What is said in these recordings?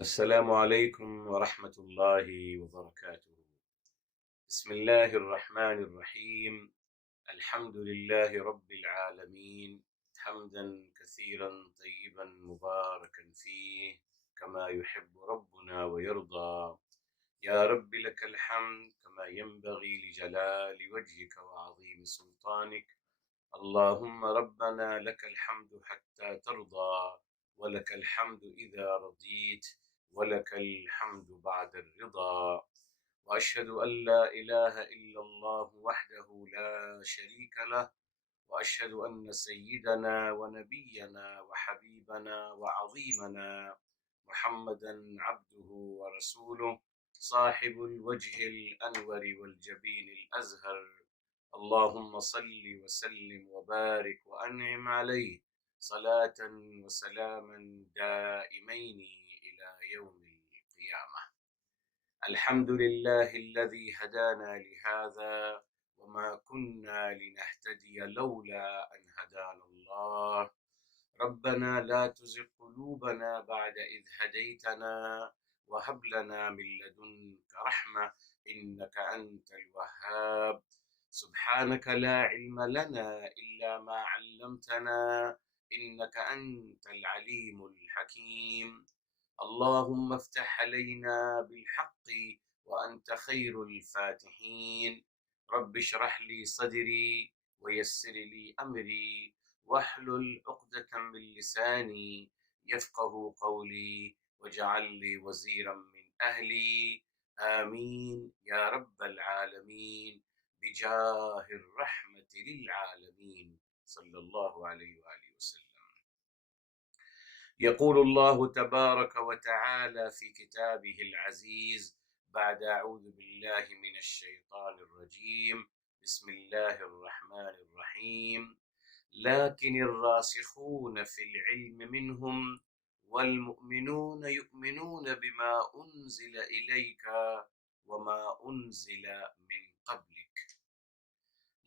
السلام عليكم ورحمة الله وبركاته. بسم الله الرحمن الرحيم. الحمد لله رب العالمين، حمدا كثيرا طيبا مباركا فيه كما يحب ربنا ويرضى. يا رب لك الحمد كما ينبغي لجلال وجهك وعظيم سلطانك. اللهم ربنا لك الحمد حتى ترضى، ولك الحمد إذا رضيت، ولك الحمد بعد الرضا. وأشهد أن لا إله إلا الله وحده لا شريك له، وأشهد أن سيدنا ونبينا وحبيبنا وعظيمنا محمدا عبده ورسوله، صاحب الوجه الأنور والجبين الأزهر. اللهم صل وسلم وبارك وأنعم عليه صلاة وسلاما دائمين إلى يوم القيامة. الحمد لله الذي هدانا لهذا، وما كنا لنهتدي لولا أن هدانا الله. ربنا لا تزغ قلوبنا بعد إذ هديتنا، وهب لنا من لدنك رحمة إنك أنت الوهاب. سبحانك لا علم لنا إلا ما علمتنا إنك أنت العليم الحكيم. اللهم افتح علينا بالحق وأنت خير الفاتحين. رب اشرح لي صدري ويسر لي أمري واحلل عقدة من لساني يفقه قولي، واجعل لي وزيرا من أهلي. آمين يا رب العالمين، بجاه الرحمة للعالمين صلى الله عليه وآله وسلم. يقول الله تبارك وتعالى في كتابه العزيز بعد أعوذ بالله من الشيطان الرجيم، بسم الله الرحمن الرحيم. لكن الراسخون في العلم منهم والمؤمنون يؤمنون بما أنزل إليك وما أنزل من قبلك.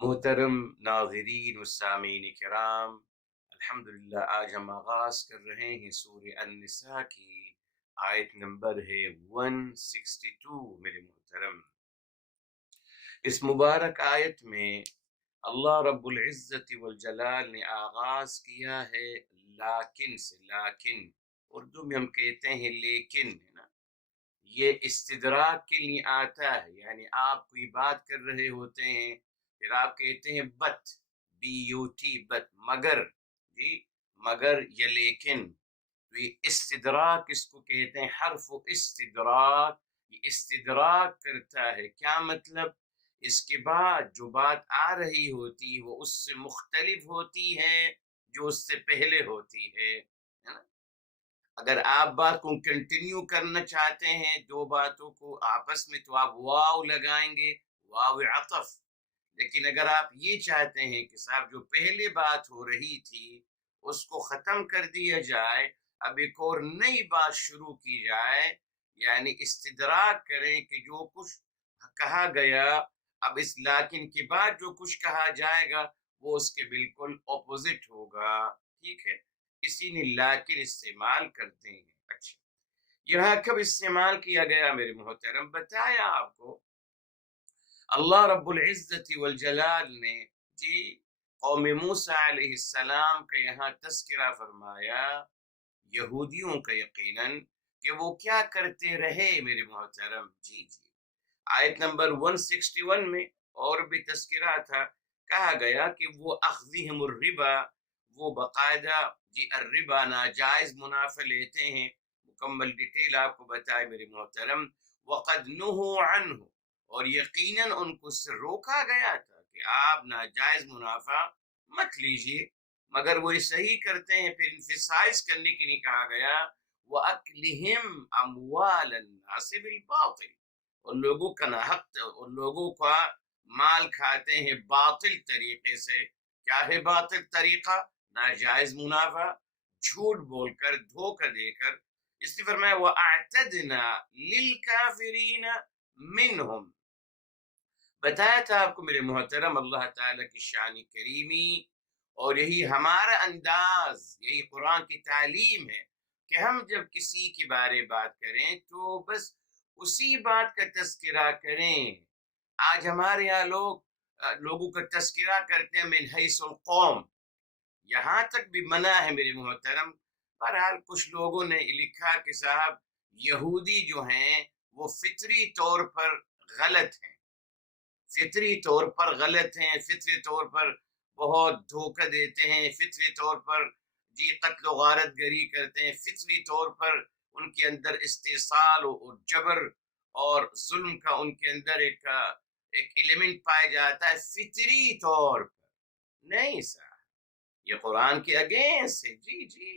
محترم ناظرین و سامعین کرام، الحمدللہ آج ہم آغاز کر رہے ہیں سورہ النساء کی آیت نمبر ہے 162 میرے محترم۔ اس مبارک آیت میں اللہ رب العزت والجلال نے آغاز کیا ہے لیکن سے۔ لیکن اردو میں ہم کہتے ہیں لیکن، ہے نا، یہ استدراک کے لیے آتا ہے، یعنی آپ کوئی بات کر رہے ہوتے ہیں، پھر آپ کہتے ہیں بٹ، BUT، بٹ، مگر، جی، مگر یا لیکن، تو یہ استدراک اس کو کہتے ہیں، حرف استدراک، یہ استدراک کرتا ہے۔ کیا مطلب؟ اس کے بعد جو بات آ رہی ہوتی ہے وہ اس سے مختلف ہوتی ہے جو اس سے پہلے ہوتی ہے نا؟ اگر آپ بات کو کنٹینیو کرنا چاہتے ہیں دو باتوں کو آپس میں تو آپ واو لگائیں گے، واو عطف۔ لیکن اگر آپ یہ چاہتے ہیں کہ صاحب جو پہلے بات ہو رہی تھی اس کو ختم کر دیا جائے، اب ایک اور نئی بات شروع کی جائے، یعنی استدراک کریں کہ جو کچھ کہا گیا اب اس لیکن کے بعد جو کچھ کہا جائے گا وہ اس کے بالکل اپوزٹ ہوگا، ٹھیک ہے؟ کسی نے لیکن استعمال کرتے ہیں۔ اچھا، یہاں کب استعمال کیا گیا میرے محترم؟ بتایا آپ کو، اللہ رب العزت والجلال نے جی قوم موسیٰ علیہ السلام کا یہاں تذکرہ فرمایا، یہودیوں کا یقیناً، کہ وہ کیا کرتے رہے میرے محترم۔ جی جی، آیت نمبر 161 میں اور بھی تذکرہ تھا، کہا گیا کہ وہ اخذہم الربا، وہ باقاعدہ جی الربا ناجائز منافع لیتے ہیں۔ مکمل ڈیٹیل آپ کو بتائے میرے محترم، وقد نہوا عنہ، اور یقیناً ان کو اس سے روکا گیا تھا کہ آپ ناجائز منافع مت لیجیے، مگر وہ صحیح کرتے ہیں۔ پھر انفسائز کرنے کے لیے کہا گیا وَأَكْلِهِمْ أَمْوَالَ النَّاسِ بِالْبَاطِلِ، اور لوگوں کا ناحق، اور لوگوں کا مال کھاتے ہیں باطل طریقے سے۔ کیا ہے باطل طریقہ؟ ناجائز منافع، جھوٹ بول کر، دھوکہ دے کر۔ اس لیے فرمایا وَأَعْتَدْنَا لِلْكَافِرِينَ مِنْهُمْ، بتایا تھا آپ کو میرے محترم اللہ تعالیٰ کی شان کریمی، اور یہی ہمارا انداز، یہی قرآن کی تعلیم ہے۔ کہ ہم جب کسی کے بارے بات کریں تو بس اسی بات کا تذکرہ کریں. آج ہمارے یہاں لوگوں کا تذکرہ کرتے ہیں من حیث القوم، یہاں تک بھی منع ہے میرے محترم. بہرحال کچھ لوگوں نے لکھا کہ صاحب یہودی جو ہیں وہ فطری طور پر غلط ہیں، فطری طور پر غلط ہیں، فطری طور پر بہت دھوکہ دیتے ہیں، فطری طور پر جی قتل و غارت گری کرتے ہیں، فطری طور پر ان کے اندر استحصال اور جبر اور ظلم کا ان کے اندر ایک ایلیمنٹ پایا جاتا ہے فطری طور پر. نہیں سر، یہ قرآن کے اگینسٹ ہے. جی جی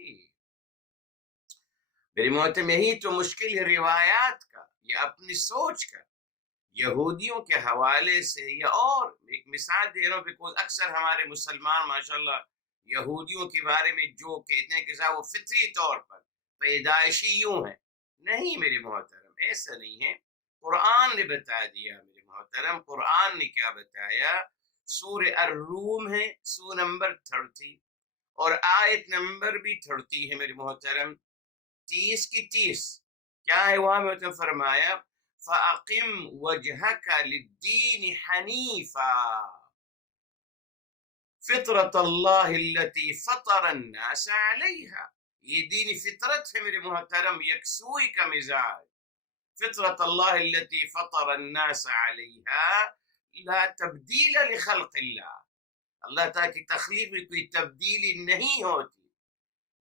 میری محترم، یہی تو مشکل ہے روایات کا یا اپنی سوچ کا. یہودیوں کے حوالے سے یا اور ایک مثال دے رہا ہوں، بیکوز اکثر ہمارے مسلمان ماشاءاللہ یہودیوں کے بارے میں جو کہتے ہیں کہ صاحب وہ فطری طور پر پیدائشی یوں ہیں. نہیں میرے محترم، ایسا نہیں ہے. قرآن نے بتا دیا میرے محترم. قرآن نے کیا بتایا؟ سورہ الروم ہے، سورہ نمبر 30 اور آیت نمبر بھی 30 ہے میرے محترم، 30 کی 30. کیا ہے وہاں محترم؟ فرمایا فَأَقِمْ وَجْهَكَ لِلدِّينِ حَنِيفًا فِطْرَةَ اللَّهِ الَّتِي فَطَرَ النَّاسَ عَلَيْهَا. یہ دین فطرت ہے میرے محترم، یکسوئی کا مزاج. فطرة الله التي فطر الناس عليها لا تبدیل لخلق اللہ. اللہ تعالیٰ کی تخلیق میں کوئی تبدیلی نہیں ہوتی.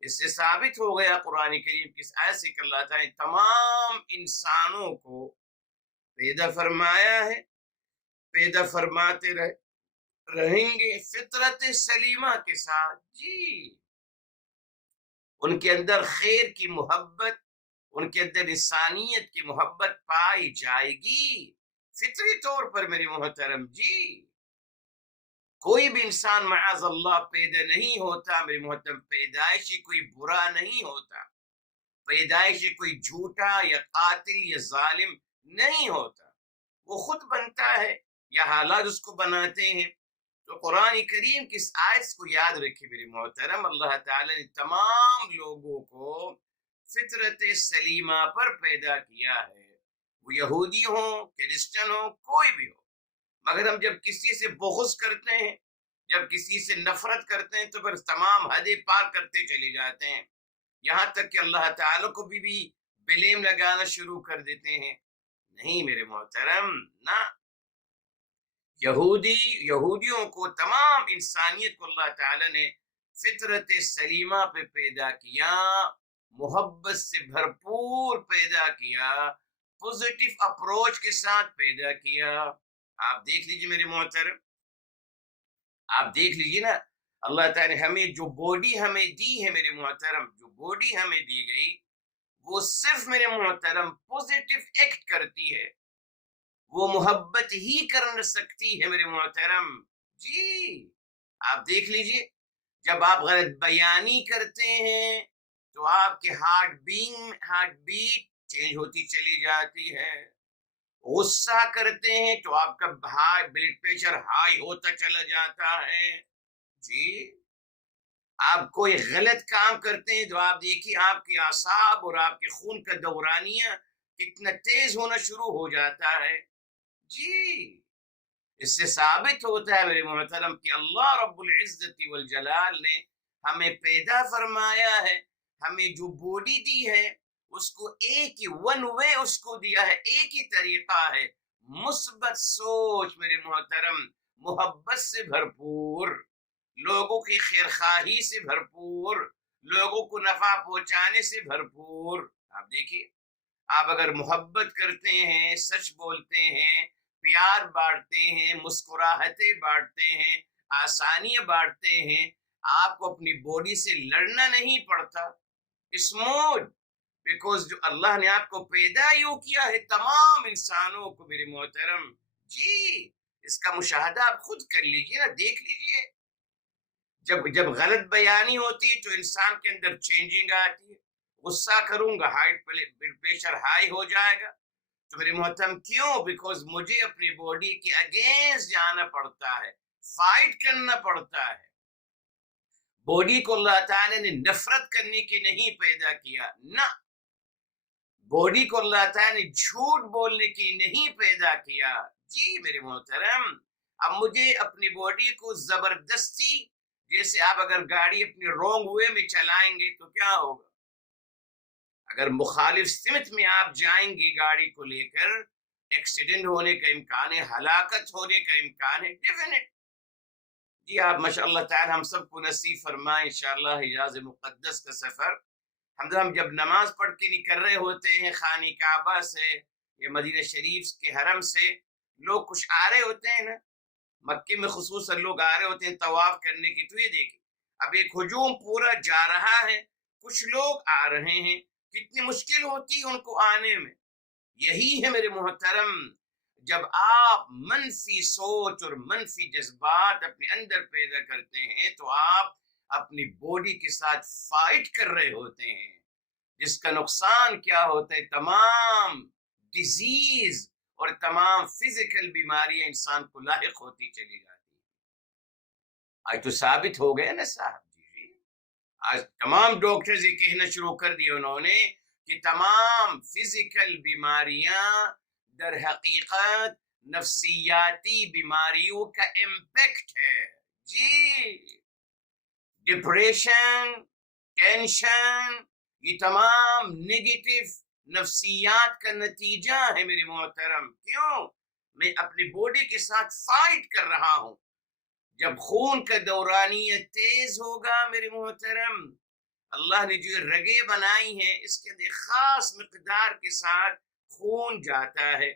اس سے ثابت ہو گیا قرآن کریم کی آیت سے کہ اللہ تعالیٰ نے تمام انسانوں کو پیدا فرمایا ہے، پیدا فرماتے رہیں گے فطرت سلیمہ کے ساتھ. جی ان کے اندر خیر کی محبت، ان کے اندر انسانیت کی محبت پائی جائے گی فطری طور پر میرے محترم. جی کوئی بھی انسان معاذ اللہ پیدا نہیں ہوتا میرے محترم پیدائشی کوئی برا نہیں ہوتا، پیدائشی کوئی جھوٹا یا قاتل یا ظالم نہیں ہوتا. وہ خود بنتا ہے یا حالات اس کو بناتے ہیں. تو قرآن کریم کی اس آیت کو یاد رکھے میرے محترم. اللہ تعالی نے تمام لوگوں کو فطرت سلیمہ پر پیدا کیا ہے، وہ یہودی ہوں، کرسچن ہوں، کوئی بھی ہو. مگر ہم جب کسی سے بغض کرتے ہیں، جب کسی سے نفرت کرتے ہیں تو پھر تمام حدیں پار کرتے چلے جاتے ہیں، یہاں تک کہ اللہ تعالیٰ کو بھی بلیم لگانا شروع کر دیتے ہیں. نہیں میرے محترم، نہ. یہودیوں کو، تمام انسانیت کو اللہ تعالیٰ نے فطرت سلیمہ پہ پیدا کیا، محبت سے بھرپور پیدا کیا، پوزیٹیو اپروچ کے ساتھ پیدا کیا. آپ دیکھ لیجیے میرے محترم، آپ دیکھ لیجیے نا، اللہ تعالیٰ نے ہمیں جو باڈی ہمیں دی ہے میرے محترم، جو باڈی ہمیں دی گئی وہ صرف میرے محترم پوزیٹیو ایکٹ کرتی ہے، وہ محبت ہی کر سکتی ہے میرے محترم. جی آپ دیکھ لیجئے، جب آپ غلط بیانی کرتے ہیں تو آپ کے ہارٹ بیٹ چینج ہوتی چلی جاتی ہے. غصہ کرتے ہیں تو آپ کا بلڈ پریشر ہائی ہوتا چلا جاتا ہے. جی آپ کوئی غلط کام کرتے ہیں تو آپ دیکھیے آپ کے اعصاب اور آپ کے خون کا دورانیہ کتنا تیز ہونا شروع ہو جاتا ہے. جی اس سے ثابت ہوتا ہے میرے محترم کہ اللہ رب العزت والجلال نے ہمیں پیدا فرمایا ہے، ہمیں جو باڈی دی ہے اس کو ایک ہی ون وے اس کو دیا ہے، ایک ہی طریقہ ہے، مثبت سوچ میرے محترم، محبت سے بھرپور، لوگوں کی خیرخواہی سے بھرپور، لوگوں کو نفع پہنچانے سے بھرپور. آپ دیکھیے، آپ اگر محبت کرتے ہیں، سچ بولتے ہیں، پیار بانٹتے ہیں، مسکراہٹیں بانٹتے ہیں، آسانیاں بانٹتے ہیں، آپ کو اپنی باڈی سے لڑنا نہیں پڑتا. اسموتھ، بیکوز جو اللہ نے آپ کو پیدا یوں کیا ہے تمام انسانوں کو میرے محترم. جی اس کا مشاہدہ آپ خود کر لیجئے نا، دیکھ لیجئے. جب غلط بیانی ہوتی ہے تو انسان کے اندر چینجنگ آتی ہے. غصہ کروں گا بلڈ پریشر ہائی ہو جائے گا. تو میرے محترم کیوں؟ بیکوز مجھے اپنی باڈی کے اگینسٹ جانا پڑتا ہے، فائٹ کرنا پڑتا ہے. بوڈی کو اللہ تعالیٰ نے نفرت کرنے کے نہیں پیدا کیا، نہ باڈی کو اللہ تعالیٰ نے جھوٹ بولنے کی نہیں پیدا کیا۔ جی میرے محترم، اب مجھے اپنی باڈی کو زبردستی، جیسے آپ اگر گاڑی اپنی رونگ وے میں چلائیں گے تو کیا ہوگا؟ اگر مخالف سمت میں آپ جائیں گے گاڑی کو لے کر، ایکسیڈنٹ ہونے کا امکان ہے، ہلاکت ہونے کا امکان ہے ڈیفینٹ۔ جی آپ ماشاء اللہ تعالی ہم سب کو نصیب فرمائے انشاءاللہ حجاز مقدس کا سفر۔ ہم جب نماز پڑھ کے نکل رہے ہوتے ہیں خانہ کعبہ سے یا مدینہ شریف کے حرم سے، لوگ کچھ آ رہے ہوتے ہیں نا، مکے میں خصوصاً لوگ آ رہے ہوتے ہیں طواف کرنے کی، تو یہ دیکھیں اب ایک ہجوم پورا جا رہا ہے، کچھ لوگ آ رہے ہیں، کتنی مشکل ہوتی ہے ان کو آنے میں۔ یہی ہے میرے محترم، جب آپ منفی سوچ اور منفی جذبات اپنے اندر پیدا کرتے ہیں تو آپ اپنی باڈی کے ساتھ فائٹ کر رہے ہوتے ہیں، جس کا نقصان کیا ہوتا ہے، تمام ڈیزیز اور تمام فزیکل بیماریاں انسان کو لاحق ہوتی چلی جاتی ہیں۔ آج تو ثابت ہو گیا نا صاحب جی، آج تمام ڈاکٹرز یہ کہنا شروع کر دیا انہوں نے کہ تمام فزیکل بیماریاں در حقیقت نفسیاتی بیماریوں کا امپیکٹ ہے۔ جی ڈپریشن، ٹینشن، یہ تمام نیگیٹو نفسیات کا نتیجہ ہے میرے محترم۔ کیوں؟ میں اپنی باڈی کے ساتھ فائٹ کر رہا ہوں۔ جب خون کا دورانیہ تیز ہوگا میرے محترم، اللہ نے جو رگیں بنائی ہیں اس کے اندر خاص مقدار کے ساتھ خون جاتا ہے۔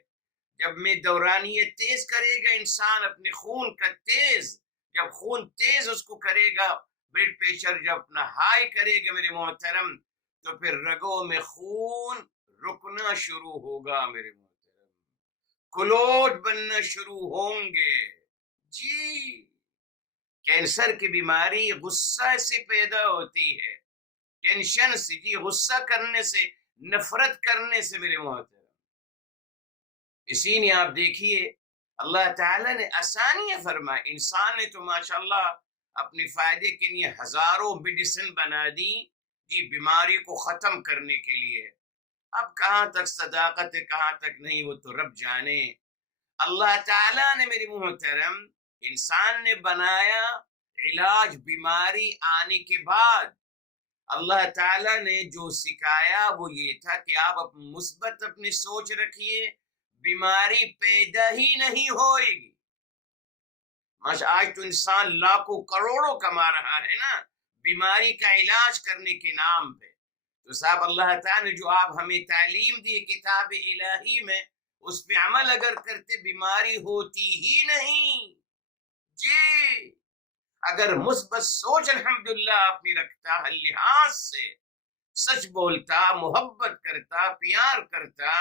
جب میں دورانیہ تیز کرے گا انسان اپنے خون کا تیز، جب خون تیز اس کو کرے گا، بلڈ پریشر جب اپنا ہائی کرے گا میرے محترم، تو پھر رگوں میں خون رکنا شروع ہوگا میرے محترم، کلوٹ بننا شروع ہوں گے۔ جی کینسر کی بیماری غصہ سے پیدا ہوتی ہے، ٹینشن سے، جی غصہ کرنے سے، نفرت کرنے سے میرے محترم۔ اسی لیے آپ دیکھیے اللہ تعالیٰ نے آسانیاں فرمائی، انسان نے تو ماشاءاللہ اپنے فائدے کے لیے ہزاروں میڈیسن بنا دی، جی بیماری کو ختم کرنے کے لیے۔ اب کہاں تک صداقت ہے کہاں تک نہیں وہ تو رب جانے۔ اللہ تعالیٰ نے میرے محترم انسان نے بنایا علاج بیماری آنے کے بعد، اللہ تعالیٰ نے جو سکھایا وہ یہ تھا کہ آپ مثبت اپنی سوچ رکھیے، بیماری پیدا ہی نہیں ہوئے گی۔ آج تو انسان لاکھوں کروڑوں کما رہا ہے نا بیماری کا علاج کرنے کے نام پہ۔ تو صاحب اللہ تعالیٰ نے جو آپ ہمیں تعلیم دی کتاب الہی میں، اس پہ عمل اگر کرتے بیماری ہوتی ہی نہیں۔ جی اگر مثبت سوچ الحمدللہ اپنی رکھتا، ہر لحاظ سے سچ بولتا، محبت کرتا، پیار کرتا،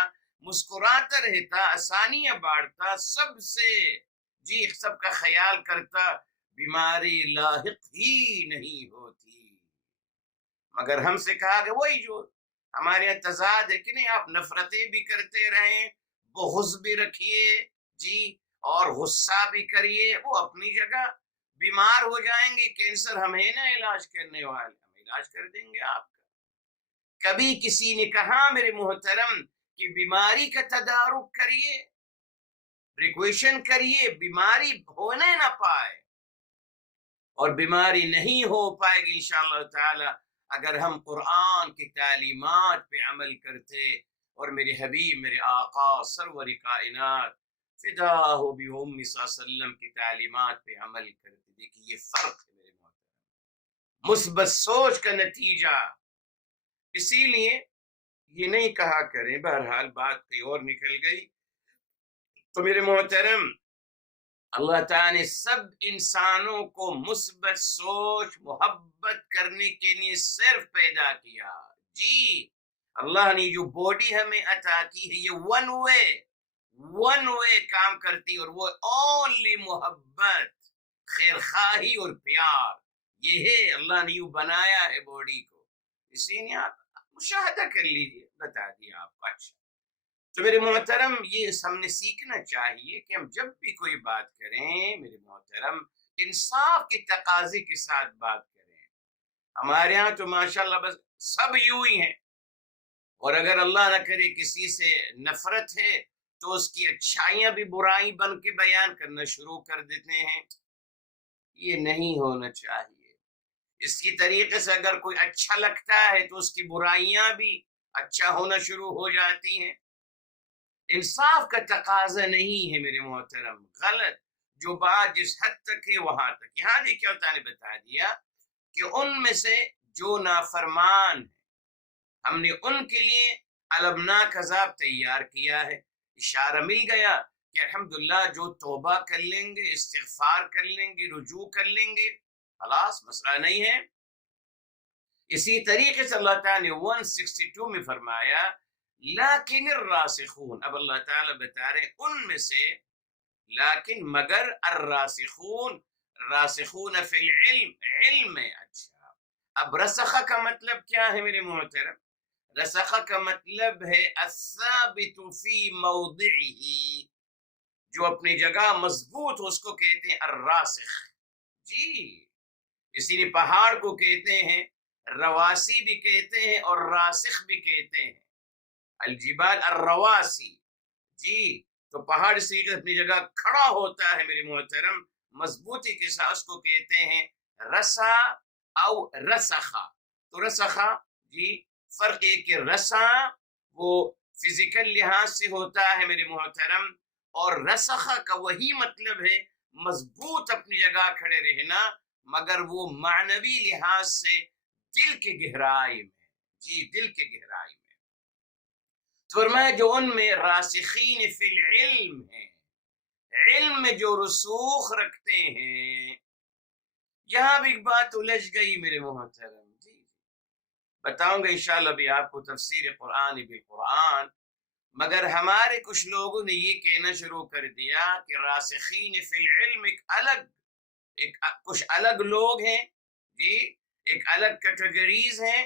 مسکراتا رہتا، آسانیاں بانٹتا، سب سے جی سب کا خیال کرتا، بیماری لاحق ہی نہیں ہوتی۔ مگر ہم سے کہا کہ وہی جو ہمارے یہاں تضاد ہے کہ نہیں، آپ نفرتیں بھی کرتے رہیں، بغض بھی رکھیے، جی اور غصہ بھی کریے، وہ اپنی جگہ، بیمار ہو جائیں گے، کینسر ہم ہیں نا علاج کرنے والے، ہم علاج کر دیں گے آپ کا۔ کبھی کسی نے کہا میرے محترم کہ بیماری کا تدارک کریے، پریکویشن کریے، بیماری ہونے نہ پائے، اور بیماری نہیں ہو پائے گی انشاءاللہ تعالی اگر ہم قرآن کی تعلیمات پہ عمل کرتے، اور میرے حبیب میرے آقا سرور کائنات فداہ بھی صلی اللہ علیہ وسلم کی تعلیمات پہ عمل کرتے۔ دیکھیے یہ فرق ہے میرے محترم، مثبت سوچ کا نتیجہ۔ اسی لیے یہ نہیں کہا کریں، بہرحال بات کہیں اور نکل گئی۔ تو میرے محترم اللہ تعالیٰ نے سب انسانوں کو مثبت سوچ محبت کرنے کے لیے صرف پیدا کیا۔ جی اللہ نے جو باڈی ہمیں عطا کی ہے یہ ون وے کام کرتی، اور وہ اونلی محبت، خیر خواہی اور پیار، یہ ہے اللہ نے یوں بنایا ہے باڈی کو۔ اسی لیے آپ مشاہدہ کر لیجیے، بتا دیا آپ کو۔ اچھا تو میرے محترم یہ ہم نے سیکھنا چاہیے کہ ہم جب بھی کوئی بات کریں میرے محترم انصاف کے تقاضے کے ساتھ بات کریں۔ ہمارے ہاں تو ماشاءاللہ بس سب یوں ہی ہیں، اور اگر اللہ نہ کرے کسی سے نفرت ہے تو اس کی اچھائیاں بھی برائی بن کے بیان کرنا شروع کر دیتے ہیں۔ یہ نہیں ہونا چاہیے۔ اس کی طریقے سے اگر کوئی اچھا لگتا ہے تو اس کی برائیاں بھی اچھا ہونا شروع ہو جاتی ہیں۔ انصاف کا تقاضا نہیں ہے میرے محترم، غلط جو بات جس حد تک ہے وہاں تک۔ یہاں دیکھیے اللہ تعالیٰ نے بتا دیا کہ ان میں سے جو نافرمان ہیں ہم نے ان کے لیے المناک عذاب تیار کیا ہے۔ اشارہ مل گیا کہ الحمدللہ جو توبہ کر لیں گے، استغفار کر لیں گے، رجوع کر لیں گے، خلاص مسئلہ نہیں ہے۔ اسی طریقے سے اللہ تعالیٰ نے 162 میں فرمایا لیکن الراسخون، اب اللہ تعالیٰ بتا رہے ان میں سے، لیکن مگر الراسخون، راسخون فی العلم، علم میں۔ اچھا، اب رسخہ کا مطلب کیا ہے میرے محترم؟ رسخہ کا مطلب ہے الثابت فی موضعہ، جو اپنی جگہ مضبوط ہو اس کو کہتے ہیں الراسخ۔ جی، اسی لیے پہاڑ کو کہتے ہیں رواسی بھی کہتے ہیں اور راسخ بھی کہتے ہیں، الجبال الرواسی۔ جی، تو پہاڑ اسی لیے اپنی جگہ کھڑا ہوتا ہے میرے محترم، مضبوطی کے ساتھ، اس کو کہتے ہیں رسا او رسخا۔ تو رسخا، جی، فرق یہ کہ رسا وہ فزیکل لحاظ سے ہوتا ہے میرے محترم، اور رسخا کا وہی مطلب ہے مضبوط اپنی جگہ کھڑے رہنا، مگر وہ معنوی لحاظ سے دل کے گہرائی میں، جی دل کے گہرائی میں۔ فرمایا جو ان میں راسخین فی العلم ہیں، علم میں جو رسوخ رکھتے ہیں۔ یہاں بھی ایک بات الجھ گئی میرے محترم، جی بتاؤں گا انشاءاللہ بھی آپ کو تفسیر قرآن بالقرآن، مگر ہمارے کچھ لوگوں نے یہ کہنا شروع کر دیا کہ راسخین فی العلم ایک کچھ الگ لوگ ہیں، جی ایک الگ کیٹیگریز ہیں،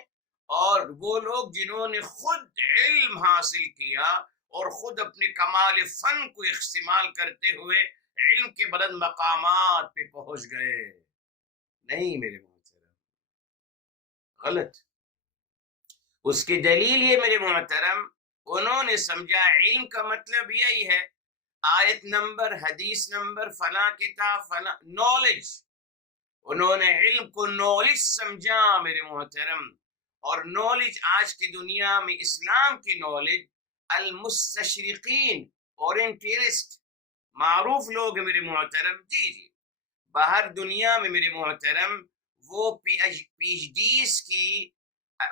اور وہ لوگ جنہوں نے خود علم حاصل کیا اور خود اپنے کمال فن کو استعمال کرتے ہوئے علم کے بلند مقامات پہ پہنچ گئے۔ نہیں میرے محترم، غلط۔ اس کی دلیل یہ میرے محترم، انہوں نے سمجھا علم کا مطلب یہی ہے آیت نمبر، حدیث نمبر، فلاں کتاب، فلاں نالج۔ انہوں نے علم کو نالج سمجھا میرے محترم، اور نالج آج کی دنیا میں اسلام کی نالج، المستشرقین، اورینٹیلسٹ، معروف لوگ ہیں میرے محترم، جی جی باہر دنیا میں میرے محترم وہ پی ایچ ڈیز کی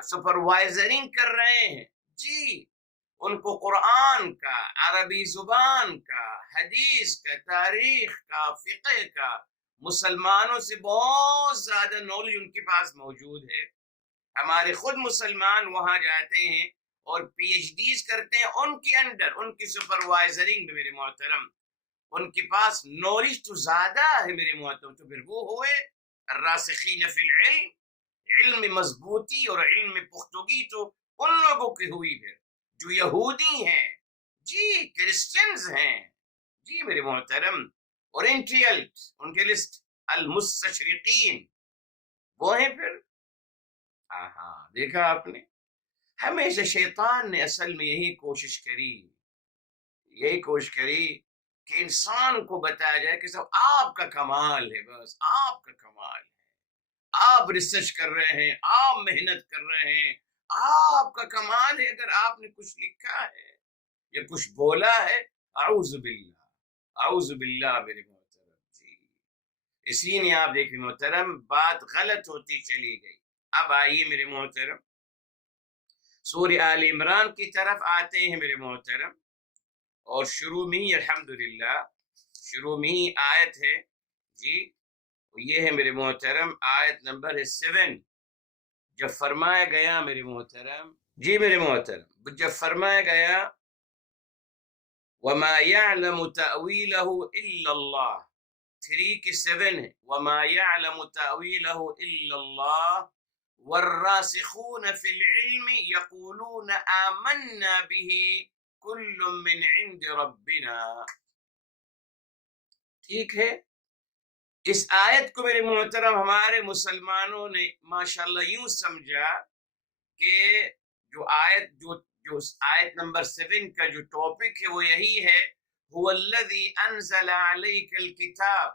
سپروائزرنگ کر رہے ہیں، جی ان کو قرآن کا، عربی زبان کا، حدیث کا، تاریخ کا، فقہ کا، مسلمانوں سے بہت زیادہ نالج ان کے پاس موجود ہے۔ ہمارے خود مسلمان وہاں جاتے ہیں اور پی ایچ ڈیز کرتے ہیں ان کے انڈر، ان کی سپروائزرنگ میں میرے محترم، ان کے پاس نالج تو زیادہ ہے میرے محترم۔ تو پھر وہ ہوئے الراسخین فی العلم، علم میں مضبوطی اور علم میں پختگی تو ان لوگوں کی ہوئی پھر جو یہودی ہیں، جی کرسچنز ہیں، جی میرے محترم، اورینٹیلٹ، ان کے لسٹ المستشرقین وہ ہیں پھر۔ ہاں دیکھا آپ نے، ہمیشہ شیطان نے اصل میں یہی کوشش کری کہ انسان کو بتایا جائے کہ سب آپ کا کمال ہے، بس آپ کا کمال ہے، آپ ریسرچ کر رہے ہیں، آپ محنت کر رہے ہیں، آپ کا کمال ہے اگر آپ نے کچھ لکھا ہے یا کچھ بولا ہے۔ اعوذ باللہ میرے محترم، جی اسی لیے آپ دیکھیں محترم بات غلط ہوتی چلی گئی۔ اب آئیے میرے محترم سورہ آل عمران کی طرف آتے ہیں میرے محترم، اور شروع میں ہی الحمدللہ شروع میں ہی آیت ہے، جی یہ ہے میرے محترم آیت نمبر 7۔ جب فرمایا گیا میرے محترم، جی میرے محترم جب فرمایا گیا وَمَا يَعْلَمُ تَأْوِيلَهُ إِلَّا اللَّهُ، 3 کی 7 ہے، وَمَا يَعْلَمُ تَأْوِيلَهُ إِلَّا اللَّهُ وَالرَّاسِخُونَ فِي الْعِلْمِ يَقُولُونَ آمَنَّا بِهِ كُلٌّ مِّنْ عِنْدِ رَبِّنَا۔ ٹھیک ہے، اس آیت کو میرے محترم ہمارے مسلمانوں نے ماشاءاللہ یوں سمجھا کہ جو آیت نمبر 7 کا جو ٹاپک ہے وہ یہی ہے، هو الذی انزل علیک الکتاب،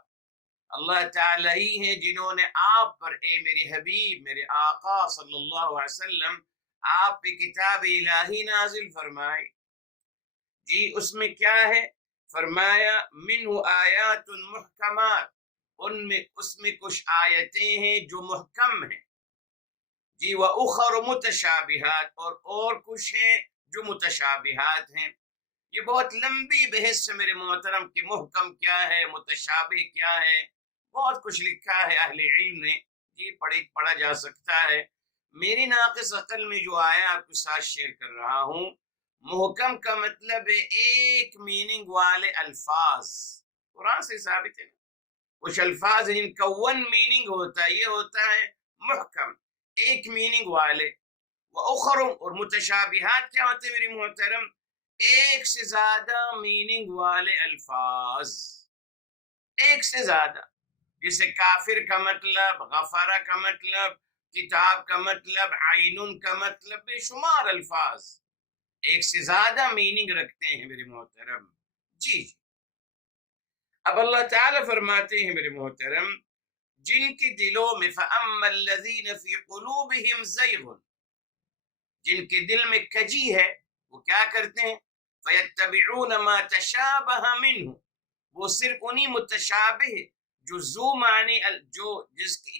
اللہ تعالیٰ ہی ہیں جنہوں نے آپ پر، اے میرے حبیب، میرے آقا صلی اللہ علیہ وسلم، آپ پہ کتاب الہی نازل فرمائی۔ جی اس میں کیا ہے؟ فرمایا منہ آیات محکمات، اس میں کچھ آیتیں ہیں جو محکم ہیں، جی وَأُخَرُ مُتَشَابِهَاتٌ، اور کچھ ہیں جو متشابہات ہیں۔ یہ بہت لمبی بحث ہے میرے محترم کہ محکم کیا ہے، متشابہ کیا ہے، بہت کچھ لکھا ہے اہل علم نے، جی پڑھا جا سکتا ہے۔ میری ناقص عقل میں جو آیا آپ کے ساتھ شیئر کر رہا ہوں، محکم کا مطلب ہے ایک میننگ والے الفاظ، قرآن سے ثابت ہے۔ کچھ الفاظ ہیں جن کا ون میننگ ہوتا ہے، یہ ہوتا ہے محکم، ایک میننگ والے۔ وَأُخَرُ، اور متشابہات کیا ہوتے ہیں میری محترم؟ ایک سے زیادہ میننگ والے الفاظ، ایک سے زیادہ، جیسے کافر کا مطلب، غفارہ کا مطلب، کتاب کا مطلب، عینن کا مطلب، بے شمار الفاظ ایک سے زیادہ میننگ رکھتے ہیں میرے محترم۔ جی اب اللہ تعالیٰ فرماتے ہیں میرے محترم، جن کے دلوں میں فَأَمَّا الَّذِينَ فِي قُلُوبِهِمْ زَيْغٌ، جن کے دل میں کجی ہے، وہ کیا کرتے ہیں؟ فَيَتَّبِعُونَ مَا تَشَابَهَ مِنْهُ، وہ صرف انہی متشابہ جو معنی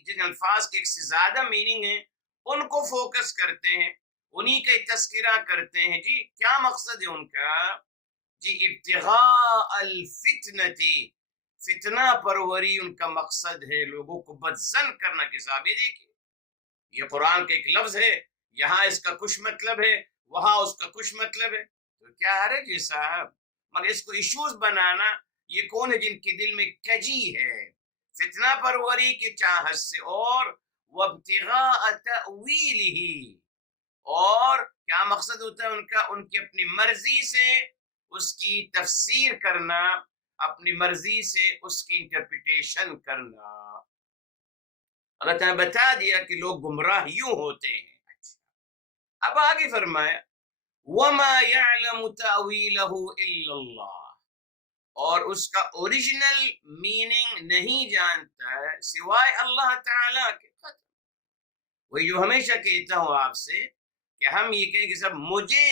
جن الفاظ کے ایک سے زیادہ میننگ ہیں ان کو فوکس کرتے ہیں، انہی کا تذکرہ کرتے ہیں۔ جی کیا مقصد ہے ان کا؟ جی ابتغاء الفتنتی، فتنہ پروری ان کا مقصد ہے، لوگوں کو بدظن کرنا کے صاحب۔ یہ دیکھیے، یہ قرآن کا ایک لفظ ہے، یہاں اس کا کچھ مطلب ہے، وہاں اس کا کچھ مطلب ہے، تو کیا حرج ہے صاحب؟ مگر اس کو ایشوز بنانا، یہ کون ہے جن کے دل میں کجی ہے فتنہ پروری کی چاہت سے، اور وابتغاء تأویلہ، اور کیا مقصد ہوتا ہے ان کا؟ ان کی اپنی مرضی سے اس کی تفسیر کرنا، اپنی مرضی سے اس کی انٹرپریٹیشن کرنا۔ اللہ تعالیٰ بتا دیا کہ لوگ گمراہ یوں ہوتے ہیں۔ اب آگے فرمایا وَمَا يَعْلَمُ تَأْوِيلَهُ إِلَّا اللَّهُ، اور اس کا اوریجنل میننگ نہیں جانتا ہے سوائے اللہ تعالیٰ کے۔ وہی جو ہمیشہ کہتا ہوں آپ سے کہ ہم یہ کہیں کہ سب مجھے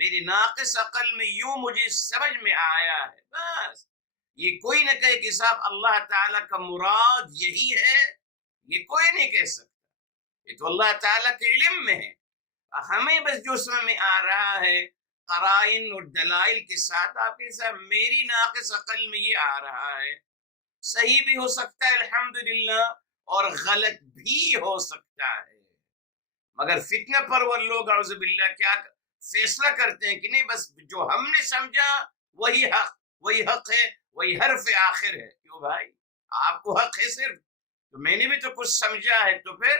میری ناقص عقل میں یوں مجھے سمجھ میں آیا ہے، بس یہ کوئی نہ کہے کہ صاحب اللہ تعالیٰ کا مراد یہی ہے، یہ کوئی نہیں کہہ سکتا، یہ تو اللہ تعالیٰ کے علم میں ہے۔ ہمیں بس جو سمجھ میں آ رہا ہے قرائن اور دلائل کے ساتھ، آپ کے ساتھ میری ناقص عقل میں یہ آ رہا ہے، صحیح بھی ہو سکتا ہے الحمدللہ، اور غلط بھی ہو سکتا ہے، مگر فتنہ پرور لوگ اعوذ باللہ کیا فیصلہ کرتے ہیں کہ نہیں بس جو ہم نے سمجھا وہی حق ہے، وہی حرف آخر ہے۔ کیوں بھائی، آپ کو حق ہے صرف، تو میں نے بھی تو کچھ سمجھا ہے، تو پھر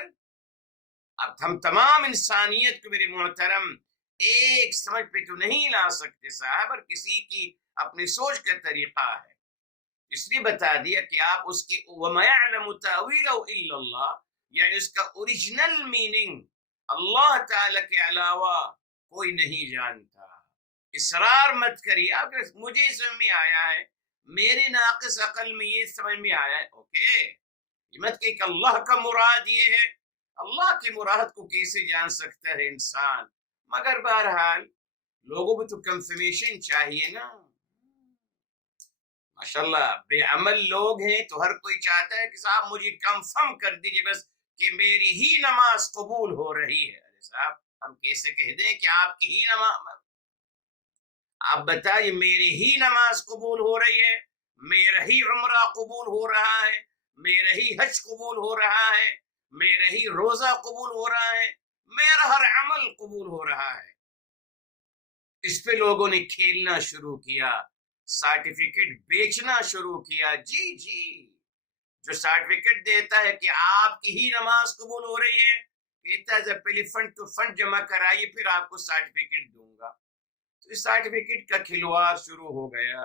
اب ہم تمام انسانیت کو میرے محترم ایک سمجھ پہ تو نہیں لا سکتے صاحب، اور کسی کی اپنی سوچ کا طریقہ ہے، اس لیے بتا دیا کہ آپ اس کی وَمَا يَعْلَمُ تَأْوِيلَهُ إِلَّا اللَّهُ، یعنی اس کا اوریجنل میننگ اللہ تعالیٰ کے علاوہ کوئی نہیں جانتا۔ اصرار مت کریے، آپ مجھے سمجھ میں آیا ہے، میرے ناقص عقل میں یہ سمجھ میں آیا ہے، اوکے، یہ مت کہ اللہ کا مراد یہ ہے، اللہ کی مراد کو کیسے جان سکتا ہے انسان؟ مگر بہرحال لوگوں کو تو کنفرمیشن چاہیے نا، ماشاءاللہ بے عمل لوگ ہیں تو ہر کوئی چاہتا ہے کہ صاحب مجھے کنفرم کر دیجئے بس کہ میری ہی نماز قبول ہو رہی ہے۔ ارے صاحب ہم کیسے کہہ دیں کہ آپ کی ہی نماز، آپ بتائیے میری ہی نماز قبول ہو رہی ہے، میرا ہی عمرہ قبول ہو رہا ہے، میرا ہی حج قبول ہو رہا ہے، میرا ہی روزہ قبول ہو رہا ہے، میرا ہر عمل قبول ہو رہا ہے، اس پہ لوگوں نے کھیلنا شروع کیا، سرٹیفکیٹ بیچنا شروع کیا۔ جی جو سرٹیفکیٹ دیتا ہے کہ آپ کی ہی نماز قبول ہو رہی ہے، کہتا ہے پہلے فنڈ تو فنڈ جمع کرائیے پھر آپ کو سرٹیفکیٹ دوں گا، تو اس سرٹیفکیٹ کا کھلواڑ شروع ہو گیا۔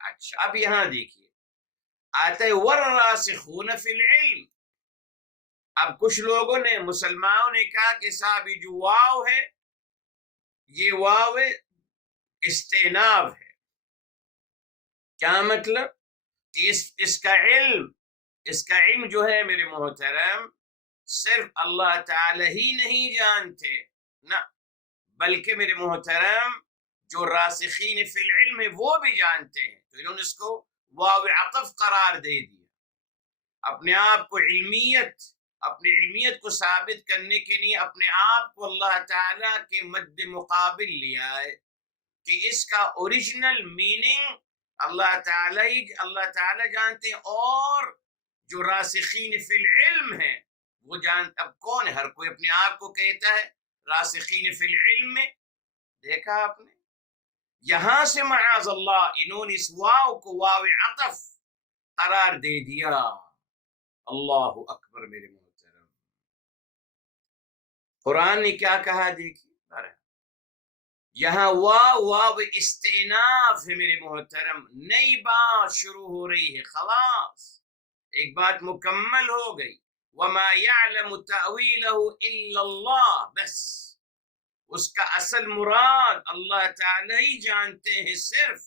اچھا اب یہاں دیکھیے، آتا ہے والراسخون فی العلم. اب کچھ لوگوں نے، مسلمانوں نے کہا کہ صاحب یہ جو واو ہے، یہ واو استئناف ہے. کیا مطلب؟ کہ اس کا علم جو ہے میرے محترم، صرف اللہ تعالی ہی نہیں جانتے، نہ بلکہ میرے محترم جو راسخین فی العلم ہے وہ بھی جانتے ہیں. تو انہوں نے اس کو واو عطف قرار دے دیا. اپنے آپ کو اپنی علمیت کو ثابت کرنے کے لیے اپنے آپ کو اللہ تعالیٰ کے مد مقابل لیا ہے کہ اس کا اوریجنل میننگ اللہ تعالیٰ جانتے ہیں، اور جو راسخین فی العلم ہیں وہ جانتے. اب کون ہے؟ ہر کوئی اپنے آپ کو کہتا ہے راسخین فی العلم میں. دیکھا آپ نے، یہاں سے معاذ اللہ انہوں نے اس واو کو واو عطف قرار دے دیا. اللہ اکبر میرے محترم. قرآن نے کیا کہا دیکھیے، یہاں واو استئناف ہے میرے محترم، نئی بات شروع ہو رہی ہے. خلاص ایک بات مکمل ہو گئی. وما يعلم تأويله الا اللہ. بس اس کا اصل مراد اللہ تعالی ہی جانتے ہیں صرف.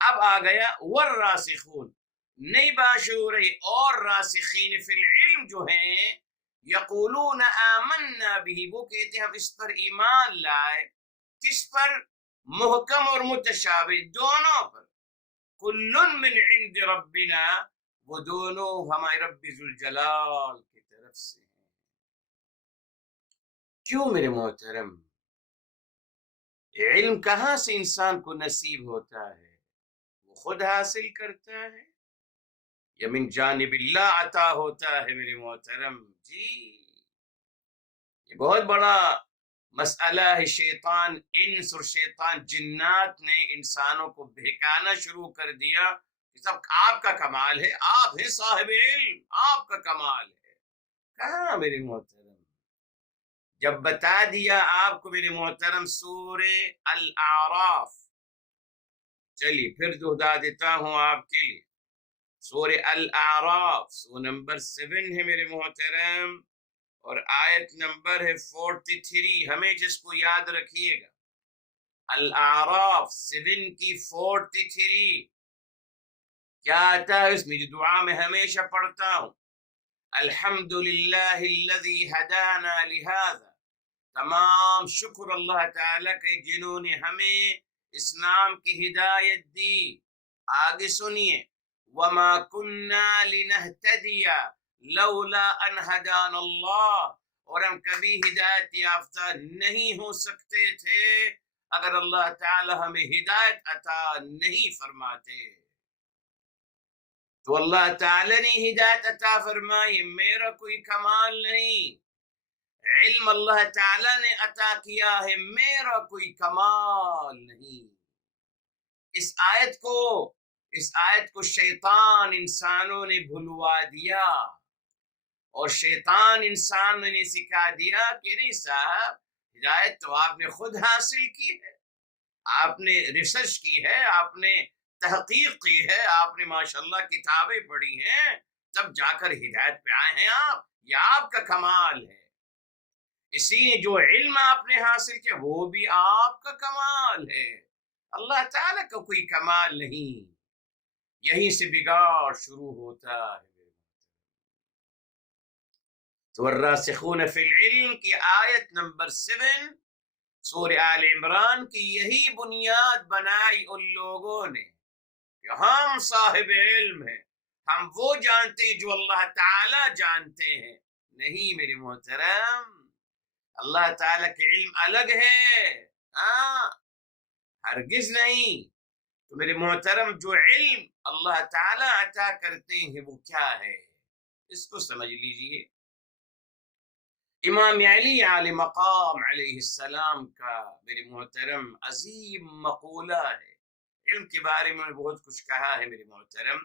اب آ گیا والراسخون، نئی بات شروع رہی. اور راسخین فی العلم جو ہیں، یقولون آمنا به، وہ کہتے ہیں ہم اس پر ایمان لائے. کس پر؟ محکم اور متشابہ دونوں پر. کل من عند ربنا، وہ دونوں ہمارے رب ذوالجلال کی طرف سے ہیں. کیوں میرے محترم؟ علم کہاں سے انسان کو نصیب ہوتا ہے؟ وہ خود حاصل کرتا ہے یا من جانب اللہ عطا ہوتا ہے میرے محترم؟ جی یہ بہت بڑا مسئلہ ہے. شیطان انس اور شیطان جنات نے انسانوں کو بہکانا شروع کر دیا کہ سب آپ کا کمال ہے، آپ ہیں صاحب علم، آپ کا کمال ہے. کہاں میرے محترم؟ جب بتا دیا آپ کو میرے محترم سورہ الاعراف، چلیے پھر دوہرا دیتا ہوں آپ کے لیے. سورہ الاعراف سورہ نمبر 7 ہے میرے محترم، اور آیت نمبر ہے 43. ہمیں جس کو یاد رکھیے گا، الاعراف 7 کی 43 کیا آتا ہے اس میں؟ جو دعا میں ہمیشہ پڑھتا ہوں، الحمدللہ الذی ہدانا لہذا. تمام شکر اللہ تعالیٰ کے جنہوں نے ہمیں اسلام کی ہدایت دی. آگے سنیے، وما کننا لنہتدی لولا ان ہدانا اللہ، اور ہم کبھی ہدایت یافتہ نہیں ہو سکتے تھے اگر اللہ تعالی ہمیں ہدایت عطا نہیں فرماتے. تو اللہ تعالی نے ہدایت عطا فرمائی، میرا کوئی کمال نہیں. علم اللہ تعالی نے عطا کیا ہے، میرا کوئی کمال نہیں. اس آیت کو شیطان انسانوں نے بھلوا دیا، اور شیطان انسان نے سکھا دیا کہ نہیں صاحب، ہدایت تو آپ نے خود حاصل کی ہے، آپ نے ریسرچ کی ہے، آپ نے تحقیق کی ہے، آپ نے ماشاءاللہ کتابیں پڑھی ہیں، تب جا کر ہدایت پہ آئے ہیں آپ. یہ آپ کا کمال ہے. اسی نے جو علم آپ نے حاصل کیا وہ بھی آپ کا کمال ہے. اللہ تعالیٰ کا کوئی کمال نہیں. یہیں سے بگاڑ شروع ہوتا ہے. تو الراسخون فی العلم کی آیت نمبر 7 سورہ آل عمران کی یہی بنیاد بنائی ان لوگوں نے کہ ہم صاحب علم ہیں، ہم وہ جانتے ہیں جو اللہ تعالی جانتے ہیں. نہیں میرے محترم، اللہ تعالیٰ کے علم الگ ہے، ہرگز نہیں. تو میرے محترم جو علم اللہ تعالیٰ عطا کرتے ہیں وہ کیا ہے، اس کو سمجھ لیجئے. امام علی علیہ مقام علیہ السلام کا میرے محترم عظیم مقولہ ہے. علم کے بارے میں بہت کچھ کہا ہے میرے محترم،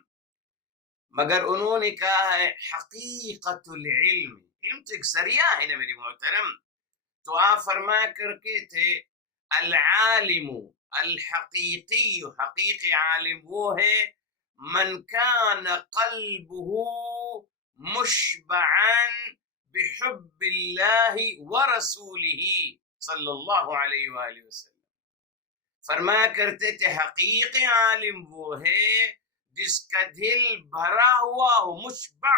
مگر انہوں نے کہا ہے حقیقت العلم. علم تو ایک ذریعہ ہے نا میرے محترم. تو آپ فرمایا کرتے تھے العالم الحقیقی، حقیقی عالم وہ ہے من كان قلبه مشبعا بحب اللہ ورسولہ صلی اللہ علیہ وآلہ وسلم. فرمایا کرتے تھے حقیقی عالم وہ ہے جس کا دل بھرا ہوا ہو، مشبع،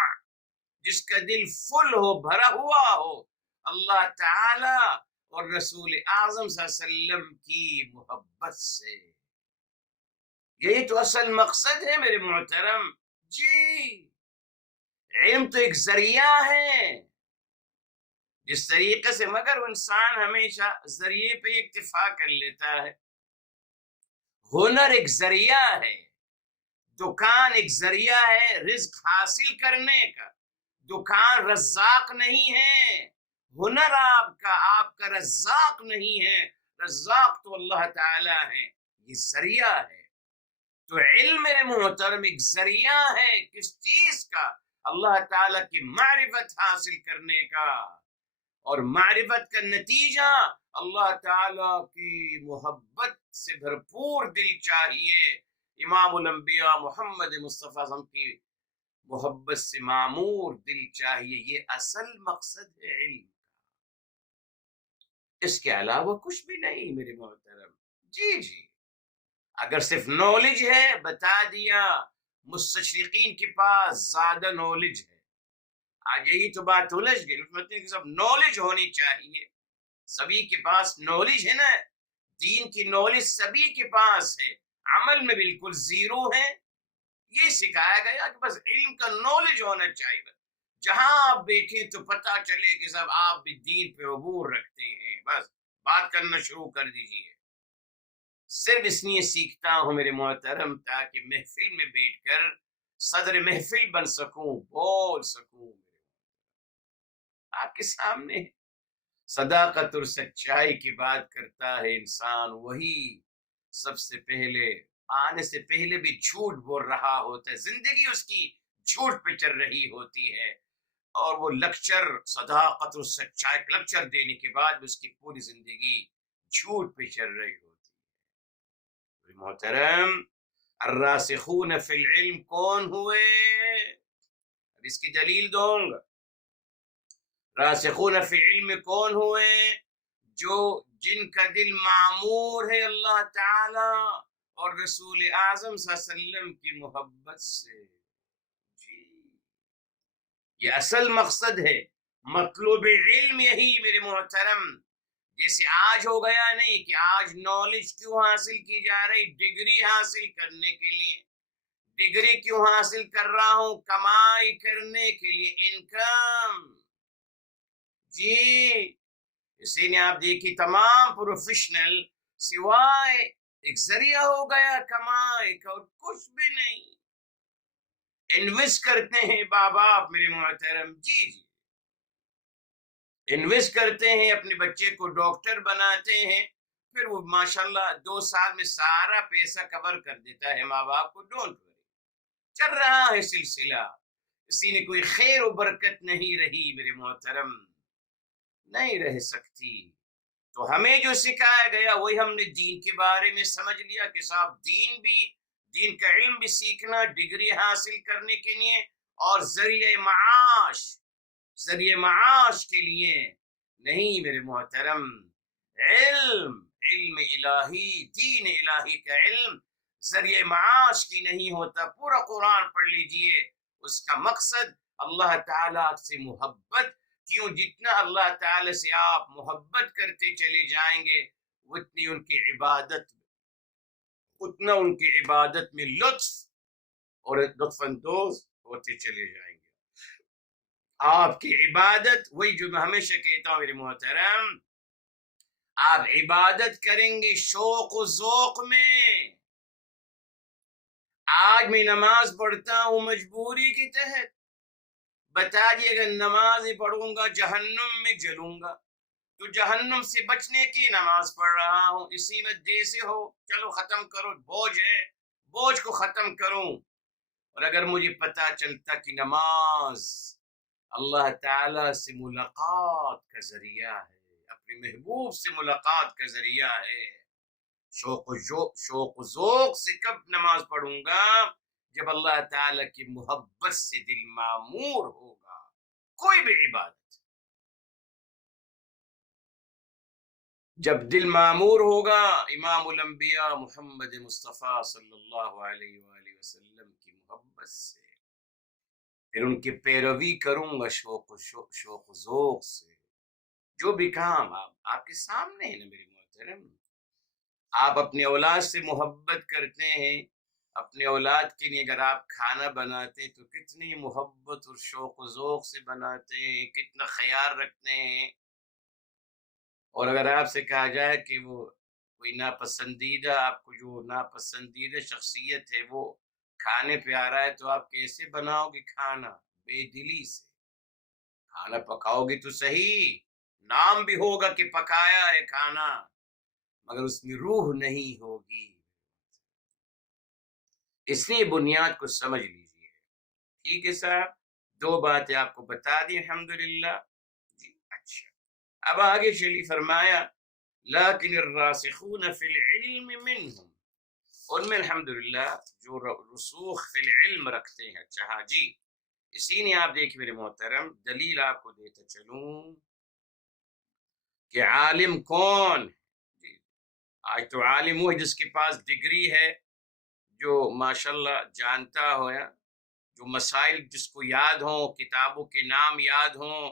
جس کا دل فل ہو، بھرا ہوا ہو اللہ تعالی اور رسول اعظم صلی اللہ علیہ وسلم کی محبت سے. یہی تو اصل مقصد ہے میرے محترم. جی علم تو ایک ذریعہ ہے جس طریقے سے، مگر انسان ہمیشہ ذریعے پہ اکتفا کر لیتا ہے. ہنر ایک ذریعہ ہے، دکان ایک ذریعہ ہے رزق حاصل کرنے کا. دکان رزاق نہیں ہے، ہنر آپ کا رزاق نہیں ہے. رزاق تو اللہ تعالی ہے، یہ ذریعہ ہے. تو علم میرے محترم ایک ذریعہ ہے کس چیز کا؟ اللہ تعالیٰ کی معرفت حاصل کرنے کا، اور معرفت کا نتیجہ اللہ تعالیٰ کی محبت سے بھرپور دل چاہیے. امام الانبیاء محمد مصطفیٰ صلی اللہ علیہ وسلم کی محبت سے معمور دل چاہیے. یہ اصل مقصد ہے علم کا، اس کے علاوہ کچھ بھی نہیں میرے محترم. جی اگر صرف نالج ہے، بتا دیا مستشرقین کے پاس زیادہ نالج ہے. آج یہی تو بات الجھ گئی، سب نالج ہونی چاہیے. سبھی کے پاس نالج ہے نا، دین کی نالج سبھی کے پاس ہے، عمل میں بالکل زیرو ہے. یہ سکھایا گیا کہ بس علم کا نالج ہونا چاہیے. جہاں آپ بیٹھیں تو پتہ چلے کہ سب آپ بھی دین پہ عبور رکھتے ہیں. بس بات کرنا شروع کر دیجئے. صرف اس لیے سیکھتا ہوں میرے محترم تاکہ محفل میں بیٹھ کر صدر محفل بن سکوں، بول سکوں. آپ کے سامنے صداقت اور سچائی کی بات کرتا ہے انسان، وہی سب سے پہلے آنے سے پہلے بھی جھوٹ بول رہا ہوتا ہے. زندگی اس کی جھوٹ پہ چل رہی ہوتی ہے، اور وہ لیکچر صداقت اور سچائی لیکچر دینے کے بعد بھی اس کی پوری زندگی جھوٹ پہ چل رہی ہوتی ہے. محترم الراسخون فی العلم کون ہوئے؟ اب اس کی دلیل دوں گا. راسخون فی العلم کون ہوئے؟ جن کا دل معمور ہے اللہ تعالی اور رسول اعظم صلی اللہ علیہ وسلم کی محبت سے. جی یہ اصل مقصد ہے، مطلوب علم یہی میرے محترم. جیسے آج ہو گیا نہیں کہ آج نالج کیوں حاصل کی جا رہی؟ ڈگری حاصل کرنے کے لیے. ڈگری کیوں حاصل کر رہا ہوں؟ کمائی کرنے کے لیے، انکم. جی اسی نے آپ دیکھی تمام پروفیشنل سوائے ایک ذریعہ ہو گیا کمائی کا اور کچھ بھی نہیں. انویسٹ کرتے ہیں بابا آپ میرے محترم. جی انویسٹ کرتے ہیں، اپنے بچے کو ڈاکٹر بناتے ہیں، پھر وہ ماشاءاللہ 2 سال میں سارا پیسہ کور کر دیتا ہے ماں باپ کو. ڈونٹ وری، چل رہا ہے سلسلہ. اسی نے کوئی خیر و برکت نہیں رہی میرے محترم، نہیں رہ سکتی. تو ہمیں جو سکھایا گیا وہی ہم نے دین کے بارے میں سمجھ لیا کہ صاحب دین کا علم بھی سیکھنا ڈگری حاصل کرنے کے لیے، اور ذریعہ معاش کے لیے نہیں میرے محترم. علم الہی، دین الہی کا علم ذریعہ معاش کی نہیں ہوتا. پورا قرآن پڑھ لیجئے، اس کا مقصد اللہ تعالیٰ سے محبت. کیوں؟ جتنا اللہ تعالیٰ سے آپ محبت کرتے چلے جائیں گے اتنا ان کی عبادت میں لطف اور لطف اندوز ہوتے چلے جائیں گے. آپ کی عبادت، وہی جو میں ہمیشہ کہتا ہوں میرے محترم، آپ عبادت کریں گے شوق و ذوق میں. آج میں نماز پڑھتا ہوں مجبوری کے تحت، بتا دیے اگر نماز نہیں پڑھوں گا جہنم میں جلوں گا، تو جہنم سے بچنے کی نماز پڑھ رہا ہوں. اسی میں جیسے ہو چلو ختم کرو، بوجھ ہے، بوجھ کو ختم کروں. اور اگر مجھے پتا چلتا کہ نماز اللہ تعالی سے ملاقات کا ذریعہ ہے، اپنے محبوب سے ملاقات کا ذریعہ ہے، شوق و ذوق سے کب نماز پڑھوں گا؟ جب اللہ تعالیٰ کی محبت سے دل معمور ہوگا کوئی بھی عبادت، جب دل معمور ہوگا امام الانبیاء محمد مصطفیٰ صلی اللہ علیہ وآلہ وسلم کی محبت سے، پھر ان کی پیروی کروں گا شوق و ذوق سے۔ جو بھی کام آپ کے سامنے ہے نا میرے محترم، آپ اپنے اولاد سے محبت کرتے ہیں، اپنے اولاد کے لیے اگر آپ کھانا بناتے ہیں تو کتنی محبت اور شوق و ذوق سے بناتے ہیں، کتنا خیال رکھتے ہیں۔ اور اگر آپ سے کہا جائے کہ وہ کوئی ناپسندیدہ، آپ کو جو ناپسندیدہ شخصیت ہے وہ کھانے پہ آ رہا ہے، تو آپ کیسے بناؤ گے کھانا؟ بے دلی سے کھانا پکاؤ گے تو صحیح، نام بھی ہوگا کہ پکایا ہے کھانا، مگر اس میں روح نہیں ہوگی۔ اس لیے بنیاد کو سمجھ لیجیے۔ ٹھیک ہے صاحب، دو باتیں آپ کو بتا دی الحمدللہ جی۔ اچھا، اب آگے چلی، فرمایا لیکن الراسخون فی العلم منہم، ان میں الحمدللہ جو رسوخ فی العلم رکھتے ہیں۔ اچھا ہاں جی، اسی نے آپ دیکھ میرے محترم دلیل آپ کو دیتا چلوں کہ عالم کون جی، آج تو عالم وہ ہے جس کے پاس ڈگری ہے، جو ماشاءاللہ جانتا ہو، جو مسائل جس کو یاد ہوں، کتابوں کے نام یاد ہوں،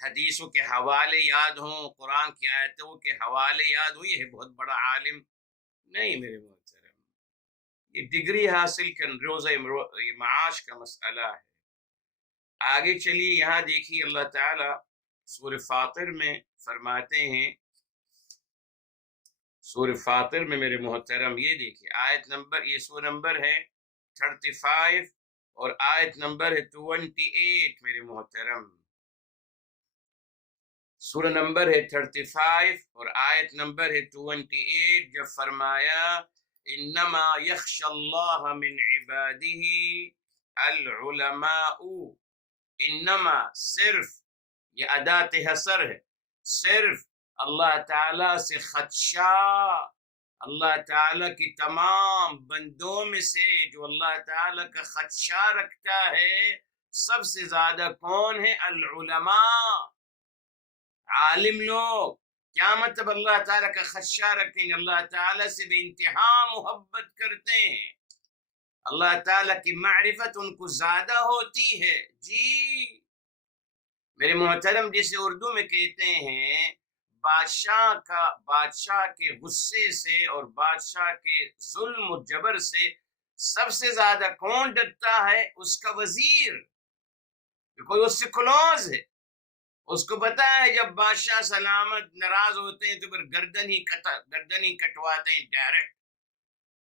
حدیثوں کے حوالے یاد ہوں، قرآن کی آیتوں کے حوالے یاد ہوں، یہ ہے بہت بڑا عالم نہیں میرے محترم۔ یہ ڈگری حاصل کر روزہ معاش کا مسئلہ ہے۔ آگے چلیے، یہاں دیکھیے اللہ تعالیٰ سورہ فاطر میں فرماتے ہیں، سورہ فاطر میں میرے محترم یہ دیکھیے آیت نمبر، یہ سورہ نمبر ہے 35 اور آیت نمبر ہے 28 میرے محترم، سورہ نمبر ہے 35 اور آیت نمبر ہے 28، جب فرمایا انما یخشى اللہ من عبادہ العلماء، انما صرف، یہ ادات حصر ہے، صرف اللہ تعالیٰ سے خدشہ، اللہ تعالیٰ کی تمام بندوں میں سے جو اللہ تعالیٰ کا خدشہ رکھتا ہے سب سے زیادہ کون ہے؟ العلماء، عالم لوگ۔ کیا مطلب اللہ تعالیٰ کا خدشہ رکھتے ہیں؟ اللہ تعالیٰ سے بے انتہا محبت کرتے ہیں، اللہ تعالیٰ کی معرفت ان کو زیادہ ہوتی ہے جی میرے محترم۔ جیسے اردو میں کہتے ہیں بادشاہ کے غصے سے اور بادشاہ کے ظلم و جبر سے سب سے زیادہ کون ڈرتا ہے؟ اس کا وزیر، کوئی اس سے کلوز ہے، اس کو پتا ہے جب بادشاہ سلامت ناراض ہوتے ہیں تو پھر گردن ہی کٹواتے ہیں ڈائریکٹ۔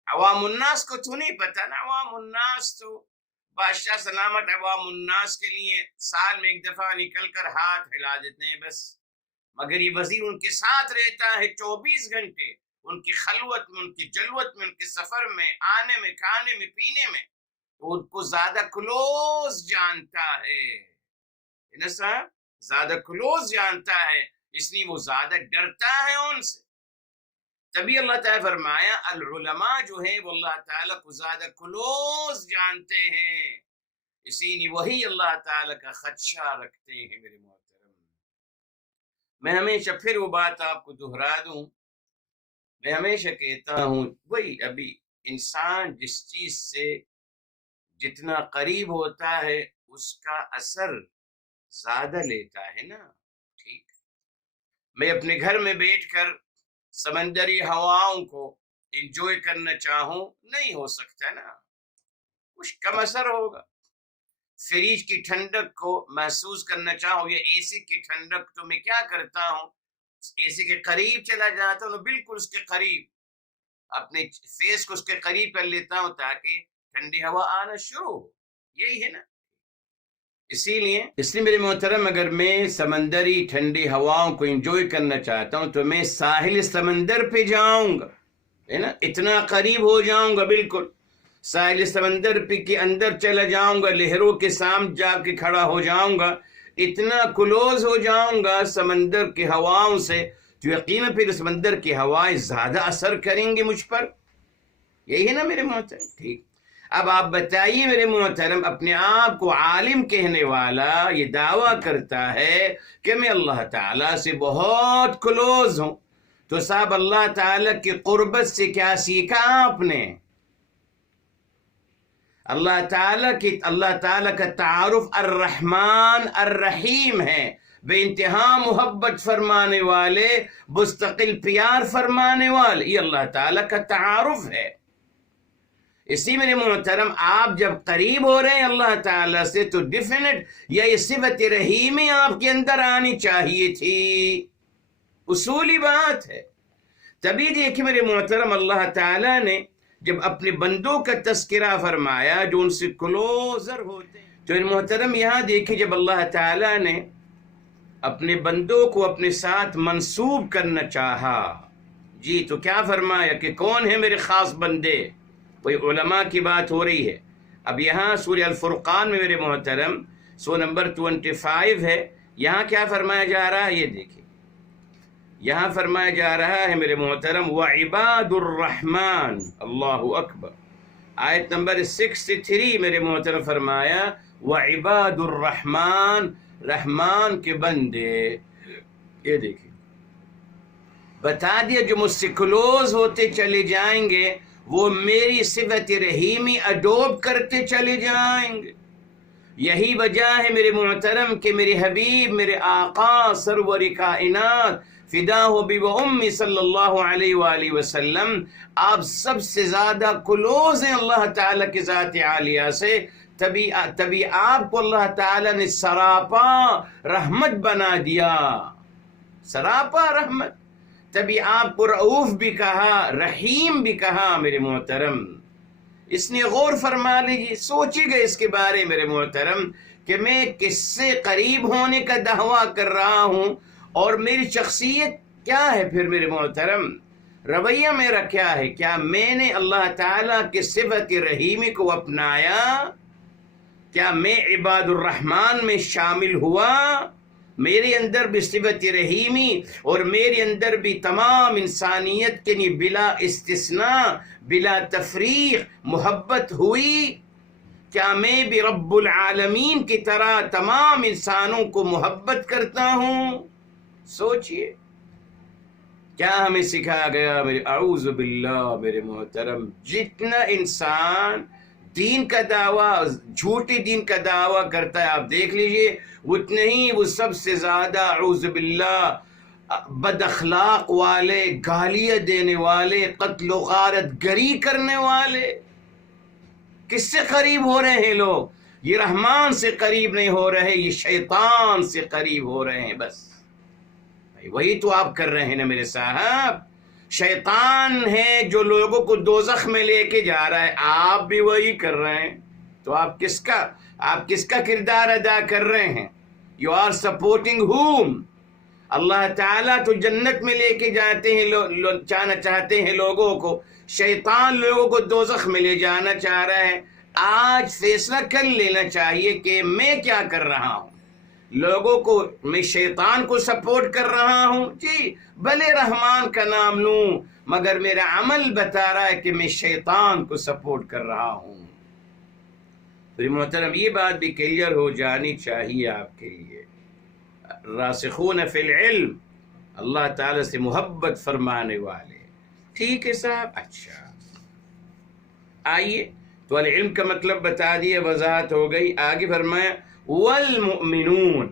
عوام الناس کو تو نہیں پتا نا، عوام الناس تو بادشاہ سلامت عوام الناس کے لیے سال میں ایک دفعہ نکل کر ہاتھ ہلا دیتے ہیں بس، مگر یہ وزیر ان کے ساتھ رہتا ہے 24 گھنٹے، ان کی خلوت میں، ان کی جلوت میں، ان کے سفر میں، آنے میں، کھانے میں، پینے میں، تو ان کو زیادہ کلوز جانتا ہے نا صاحب، زیادہ کلوز جانتا ہے، اس لیے وہ زیادہ ڈرتا ہے ان سے۔ تبھی اللہ تعالیٰ فرمایا العلماء جو ہیں وہ اللہ تعالیٰ کو زیادہ کلوز جانتے ہیں، اسی لیے وہی اللہ تعالیٰ کا خدشہ رکھتے ہیں میرے محترم۔ میں ہمیشہ پھر وہ بات آپ کو دہرا دوں، میں ہمیشہ کہتا ہوں وہی ابھی انسان جس چیز سے جتنا قریب ہوتا ہے اس کا اثر زیادہ لیتا ہے نا۔ ٹھیک، میں اپنے گھر میں بیٹھ کر سمندری ہواؤں کو انجوائے کرنا چاہوں نہیں ہو سکتا نا، کچھ کم اثر ہوگا۔ فریج کی ٹھنڈک کو محسوس کرنا چاہوں یا اے سی کی ٹھنڈک، تو میں کیا کرتا ہوں، اے سی کے قریب چلا جاتا ہوں، بالکل اس کے قریب اپنے فیس کو اس کے قریب کر لیتا ہوں تاکہ ٹھنڈی ہوا آنا شروع ہو، یہی ہے نا۔ اسی لیے میرے محترم اگر میں سمندری ٹھنڈی ہواؤں کو انجوائے کرنا چاہتا ہوں تو میں ساحل سمندر پہ جاؤں گا، ہے نا، اتنا قریب ہو جاؤں گا، بالکل ساحل سمندر پہ کے اندر چلا جاؤں گا، لہروں کے سامنے جا کے کھڑا ہو جاؤں گا، اتنا کلوز ہو جاؤں گا سمندر کی ہواؤں سے، تو یقیناً پھر سمندر کی ہوائیں زیادہ اثر کریں گے مجھ پر، یہی ہے نا میرے محترم۔ ٹھیک، اب آپ بتائیے میرے محترم، اپنے آپ کو عالم کہنے والا یہ دعویٰ کرتا ہے کہ میں اللہ تعالیٰ سے بہت کلوز ہوں، تو صاحب اللہ تعالیٰ کی قربت سے کیا سیکھا آپ نے؟ اللہ تعالیٰ کا تعارف الرحمن الرحیم ہے، بے انتہا محبت فرمانے والے، مستقل پیار فرمانے والے، یہ اللہ تعالیٰ کا تعارف ہے۔ اسی میرے محترم آپ جب قریب ہو رہے ہیں اللہ تعالیٰ سے تو ڈیفینٹ یہ صفت رحیمی آپ کے اندر آنی چاہیے تھی، اصولی بات ہے۔ تبھی دیکھیں میرے محترم اللہ تعالیٰ نے جب اپنے بندوں کا تذکرہ فرمایا جو ان سے کلوزر ہوتے ہیں، تو محترم یہاں دیکھیں جب اللہ تعالیٰ نے اپنے بندوں کو اپنے ساتھ منسوب کرنا چاہا، جی تو کیا فرمایا کہ کون ہے میرے خاص بندے؟ وہی علماء کی بات ہو رہی ہے۔ اب یہاں سورہ الفرقان میں میرے محترم سورہ نمبر 25 ہے، یہاں کیا فرمایا جا رہا ہے یہ دیکھیں، یہاں فرمایا جا رہا ہے میرے محترم وعباد الرحمن، اللہ اکبر، آیت نمبر 63 میرے محترم فرمایا وعباد الرحمن، رحمان کے بندے، یہ دیکھیں بتا دیا جو مجھ سے کلوز ہوتے چلے جائیں گے وہ میری صفت رحیمی اڈوپ کرتے چلے جائیں گے۔ یہی وجہ ہے میرے محترم کہ میرے حبیب، میرے آقا سرور کائنات فدا ہو بھی و امی صلی اللہ علیہ وآلہ وسلم، آپ سب سے زیادہ کلوز ہیں اللہ تعالیٰ کی ذات عالیہ سے، تبھی آپ کو اللہ تعالیٰ نے سراپا رحمت بنا دیا، سراپا رحمت، تبھی آپ کو رؤوف بھی کہا، رحیم بھی کہا میرے محترم۔ اس نے غور فرما لیجیے، سوچی گئے اس کے بارے میرے محترم کہ میں کس سے قریب ہونے کا دعویٰ کر رہا ہوں اور میری شخصیت کیا ہے پھر میرے محترم، رویہ میرا کیا ہے؟ کیا میں نے اللہ تعالیٰ کی صفت رحیمی کو اپنایا؟ کیا میں عباد الرحمن میں شامل ہوا؟ میرے اندر بھی صفت رحیمی اور میرے اندر بھی تمام انسانیت کے لیے بلا استثناء بلا تفریق محبت ہوئی؟ کیا میں بھی رب العالمین کی طرح تمام انسانوں کو محبت کرتا ہوں؟ سوچئے کیا ہمیں سکھایا گیا میرے اعوذ باللہ میرے محترم، جتنا انسان دین کا دعویٰ، جھوٹی دین کا دعویٰ کرتا ہے آپ دیکھ لیجئے، اتنے ہی وہ سب سے زیادہ اعوذ باللہ بد اخلاق والے، گالیاں دینے والے، قتل و غارت گری کرنے والے۔ کس سے قریب ہو رہے ہیں لوگ؟ یہ رحمان سے قریب نہیں ہو رہے، یہ شیطان سے قریب ہو رہے ہیں۔ بس وہی تو آپ کر رہے ہیں نا میرے صاحب، شیطان ہے جو لوگوں کو دوزخ میں لے کے جا رہا ہے، آپ بھی وہی کر رہے ہیں، تو آپ کس کا کردار ادا کر رہے ہیں؟ You are supporting home? Allah تعالیٰ تو جنت میں لے کے جاتے ہیں، جانا چاہتے ہیں لوگوں کو، شیطان لوگوں کو دوزخ میں لے جانا چاہ رہا ہے۔ آج فیصلہ کر لینا چاہیے کہ میں کیا کر رہا ہوں، لوگوں کو میں شیطان کو سپورٹ کر رہا ہوں، جی بھلے رحمان کا نام لوں مگر میرا عمل بتا رہا ہے کہ میں شیطان کو سپورٹ کر رہا ہوں۔ تو محترم یہ بات بھی کلیئر ہو جانی چاہیے آپ کے لیے، راسخون فی العلم، اللہ تعالیٰ سے محبت فرمانے والے، ٹھیک ہے صاحب؟ اچھا آئیے، تو العلم کا مطلب بتا دیے، وضاحت ہو گئی، آگے فرمایا والمؤمنون،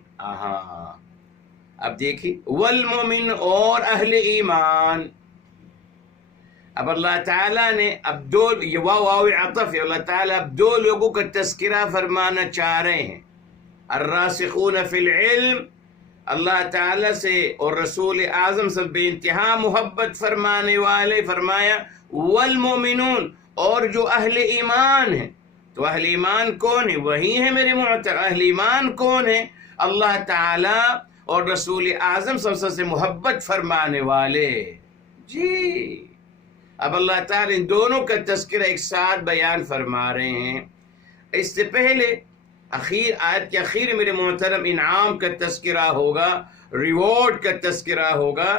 اب دیکھیں والمؤمن اور اہل ایمان، اب اللہ تعالیٰ نے اب یہ واو عطف ہے، اللہ تعالیٰ اب دو لوگوں کا تذکرہ فرمانا چاہ رہے ہیں، الراسخون فی العلم، اللہ تعالیٰ سے اور رسول اعظم سے بے انتہا محبت فرمانے والے، فرمایا والمؤمنون، اور جو اہل ایمان ہیں، تو اہل ایمان کون ہے؟ وہی ہے میرے محترم، اہل ایمان کون ہے؟ اللہ تعالیٰ اور رسول اعظم صلی اللہ علیہ وسلم سے محبت فرمانے والے، جی اب اللہ تعالیٰ ان دونوں کا تذکرہ ایک ساتھ بیان فرما رہے ہیں۔ اس سے پہلے آیت کے اخیر میرے محترم انعام کا تذکرہ ہوگا، ریوارڈ کا تذکرہ ہوگا۔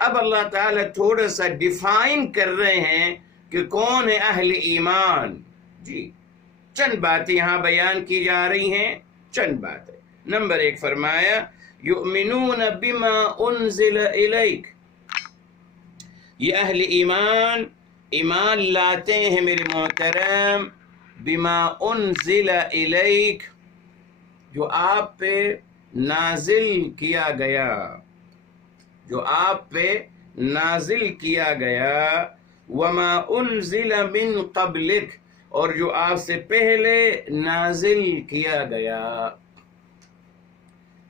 اب اللہ تعالیٰ تھوڑا سا ڈیفائن کر رہے ہیں کہ کون ہے اہل ایمان، جی چند باتیں یہاں بیان کی جا رہی ہیں، چند باتیں۔ نمبر 1 فرمایا یؤمنون بما انزل الیک، یہ اہل ایمان ایمان لاتے ہیں میرے محترم بما انزل الیک، جو آپ پہ نازل کیا گیا، جو آپ پہ نازل کیا گیا، وما انزل من قبلک، اور جو آپ سے پہلے نازل کیا گیا۔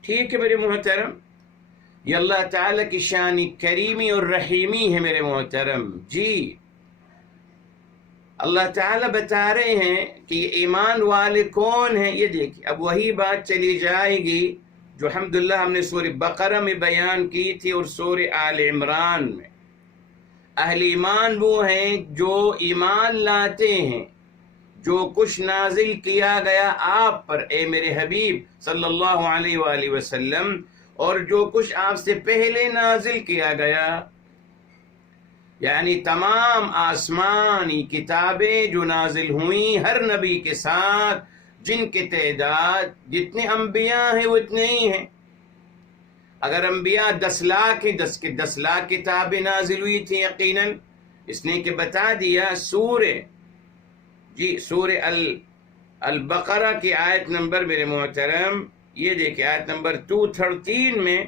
ٹھیک ہے میرے محترم، یہ اللہ تعالیٰ کی شان کریمی اور رحیمی ہے میرے محترم۔ جی اللہ تعالیٰ بتا رہے ہیں کہ یہ ایمان والے کون ہیں۔ یہ دیکھیں اب وہی بات چلی جائے گی جو الحمدللہ ہم نے سورہ بقرہ میں بیان کی تھی اور سورہ آل عمران میں۔ اہل ایمان وہ ہیں جو ایمان لاتے ہیں جو کچھ نازل کیا گیا آپ پر اے میرے حبیب صلی اللہ علیہ وآلہ وسلم، اور جو کچھ آپ سے پہلے نازل کیا گیا، یعنی تمام آسمانی کتابیں جو نازل ہوئیں ہر نبی کے ساتھ، جن کی تعداد جتنے انبیاء ہیں وہ اتنے ہی ہیں۔ اگر انبیاء 10 لاکھ ہیں، 10 لاکھ کتابیں نازل ہوئی تھیں یقیناً، اس نے کہ بتا دیا سورہ البقرہ کی آیت نمبر میرے محترم، یہ دیکھیں آیت نمبر 213 میں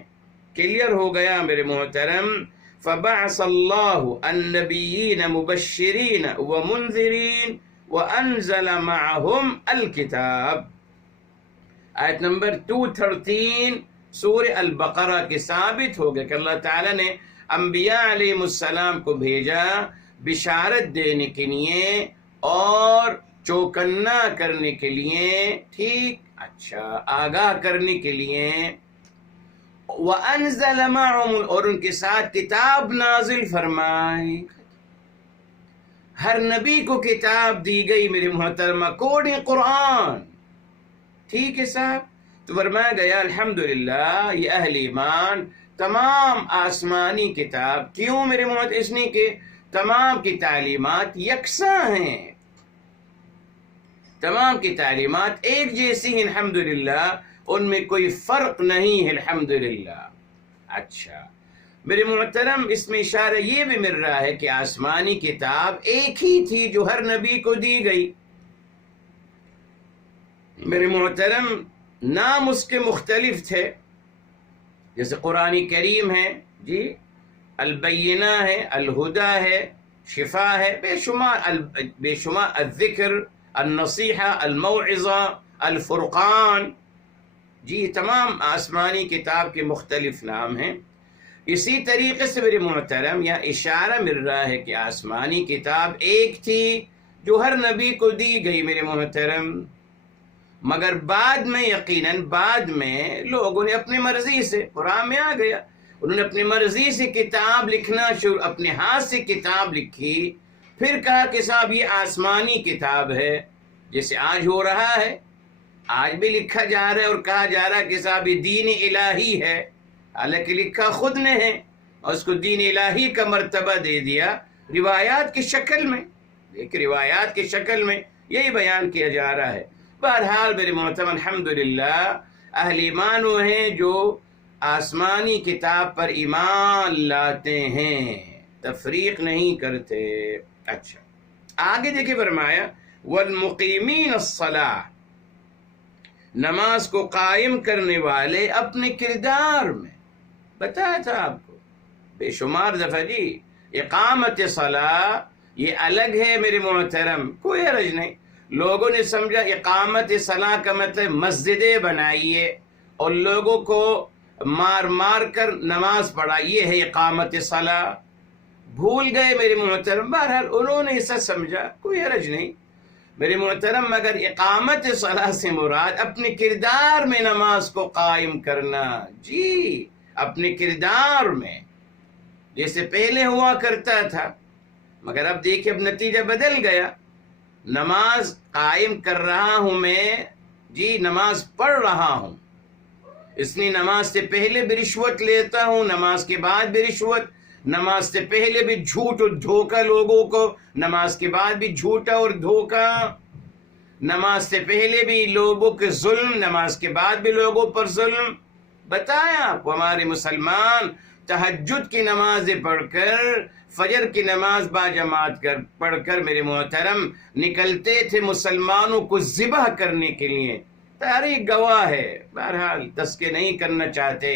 کلیئر ہو گیا میرے محترم، فَبَعَثَ اللَّهُ النَّبِيِّينَ مُبَشِّرِينَ وَمُنذِرِينَ وَأَنزَلَ مَعَهُمْ الْكِتَابَ۔ آیت نمبر 213 سورہ البقرہ کے ثابت ہو گیا کہ اللہ تعالیٰ نے انبیاء علیہ السلام کو بھیجا بشارت دینے کے لیے اور چوکنا کرنے کے لیے، ٹھیک، اچھا آگاہ کرنے کے لیے، وَأَنزَلَ مَعَهُمْ، اور ان کے ساتھ کتاب نازل فرمائی۔ ہر نبی کو کتاب دی گئی میرے محترمہ اکارڈنگ قرآن، ٹھیک ہے صاحب۔ تو فرمایا گیا الحمدللہ یہ اہل ایمان تمام آسمانی کتاب، کیوں میرے محترم؟ اس نے کہ تمام کی تعلیمات یکساں ہیں، تمام کی تعلیمات ایک جیسی ہیں الحمدللہ، ان میں کوئی فرق نہیں ہے الحمدللہ۔ اچھا میرے محترم، اس میں اشارہ یہ بھی مل رہا ہے کہ آسمانی کتاب ایک ہی تھی جو ہر نبی کو دی گئی میرے محترم، نام اس کے مختلف تھے، جیسے قرآن کریم ہے، جی البینہ ہے، الہدا ہے، شفا ہے، بے شمار الذکر، النصیحہ، الموعظہ، الفرقان، جی تمام آسمانی کتاب کے مختلف نام ہیں۔ اسی طریقے سے میرے محترم یہاں اشارہ مل رہا ہے کہ آسمانی کتاب ایک تھی جو ہر نبی کو دی گئی میرے محترم، مگر بعد میں یقیناً بعد میں لوگوں نے اپنی مرضی سے، قرآن میں آ گیا، انہوں نے اپنی مرضی سے کتاب لکھنا شروع، اپنے ہاتھ سے کتاب لکھی، پھر کہا کہ صاحب یہ آسمانی کتاب ہے، جیسے آج ہو رہا ہے، آج بھی لکھا جا رہا ہے اور کہا جا رہا ہے کہ صاحب یہ دین الہی ہے، حالانکہ لکھا خود نے ہے اور اس کو دین الہی کا مرتبہ دے دیا روایات کی شکل میں، ایک روایات کی شکل میں یہی بیان کیا جا رہا ہے۔ بہرحال میرے محترم الحمدللہ اہل ایمان وہ ہیں جو آسمانی کتاب پر ایمان لاتے ہیں، تفریق نہیں کرتے۔ اچھا آگے دیکھیں فرمایا والمقیمین الصلاۃ، نماز کو قائم کرنے والے اپنے کردار میں، بتایا تھا آپ کو بے شمار دفعہ، جی اقامت صلاح یہ الگ ہے میرے محترم، کوئی حرج نہیں۔ لوگوں نے سمجھا اقامت صلاح کا مطلب مسجدیں بنائیے اور لوگوں کو مار مار کر نماز پڑھائیے ہے اقامت صلاح، بھول گئے میرے محترم۔ بہرحال انہوں نے ایسا سمجھا، کوئی حرج نہیں میرے محترم، مگر اقامت صلاح سے مراد اپنے کردار میں نماز کو قائم کرنا، جی اپنے کردار میں، جیسے پہلے ہوا کرتا تھا، مگر اب دیکھیں اب نتیجہ بدل گیا، نماز قائم کر رہا ہوں میں، جی نماز پڑھ رہا ہوں، اس لیے نماز سے پہلے بھی رشوت لیتا ہوں، نماز کے بعد بھی رشوت، نماز سے پہلے بھی جھوٹ اور دھوکہ لوگوں کو، نماز کے بعد بھی جھوٹا اور دھوکہ، نماز سے پہلے بھی لوگوں کے ظلم، نماز کے بعد بھی لوگوں پر ظلم. بتایا آپ کو ہمارے مسلمان تہجد کی نمازیں پڑھ کر، فجر کی نماز باجماعت پڑھ کر میرے محترم نکلتے تھے مسلمانوں کو ذبح کرنے کے لیے. تاریخ گواہ ہے. بہرحال تذکرے نہیں کرنا چاہتے.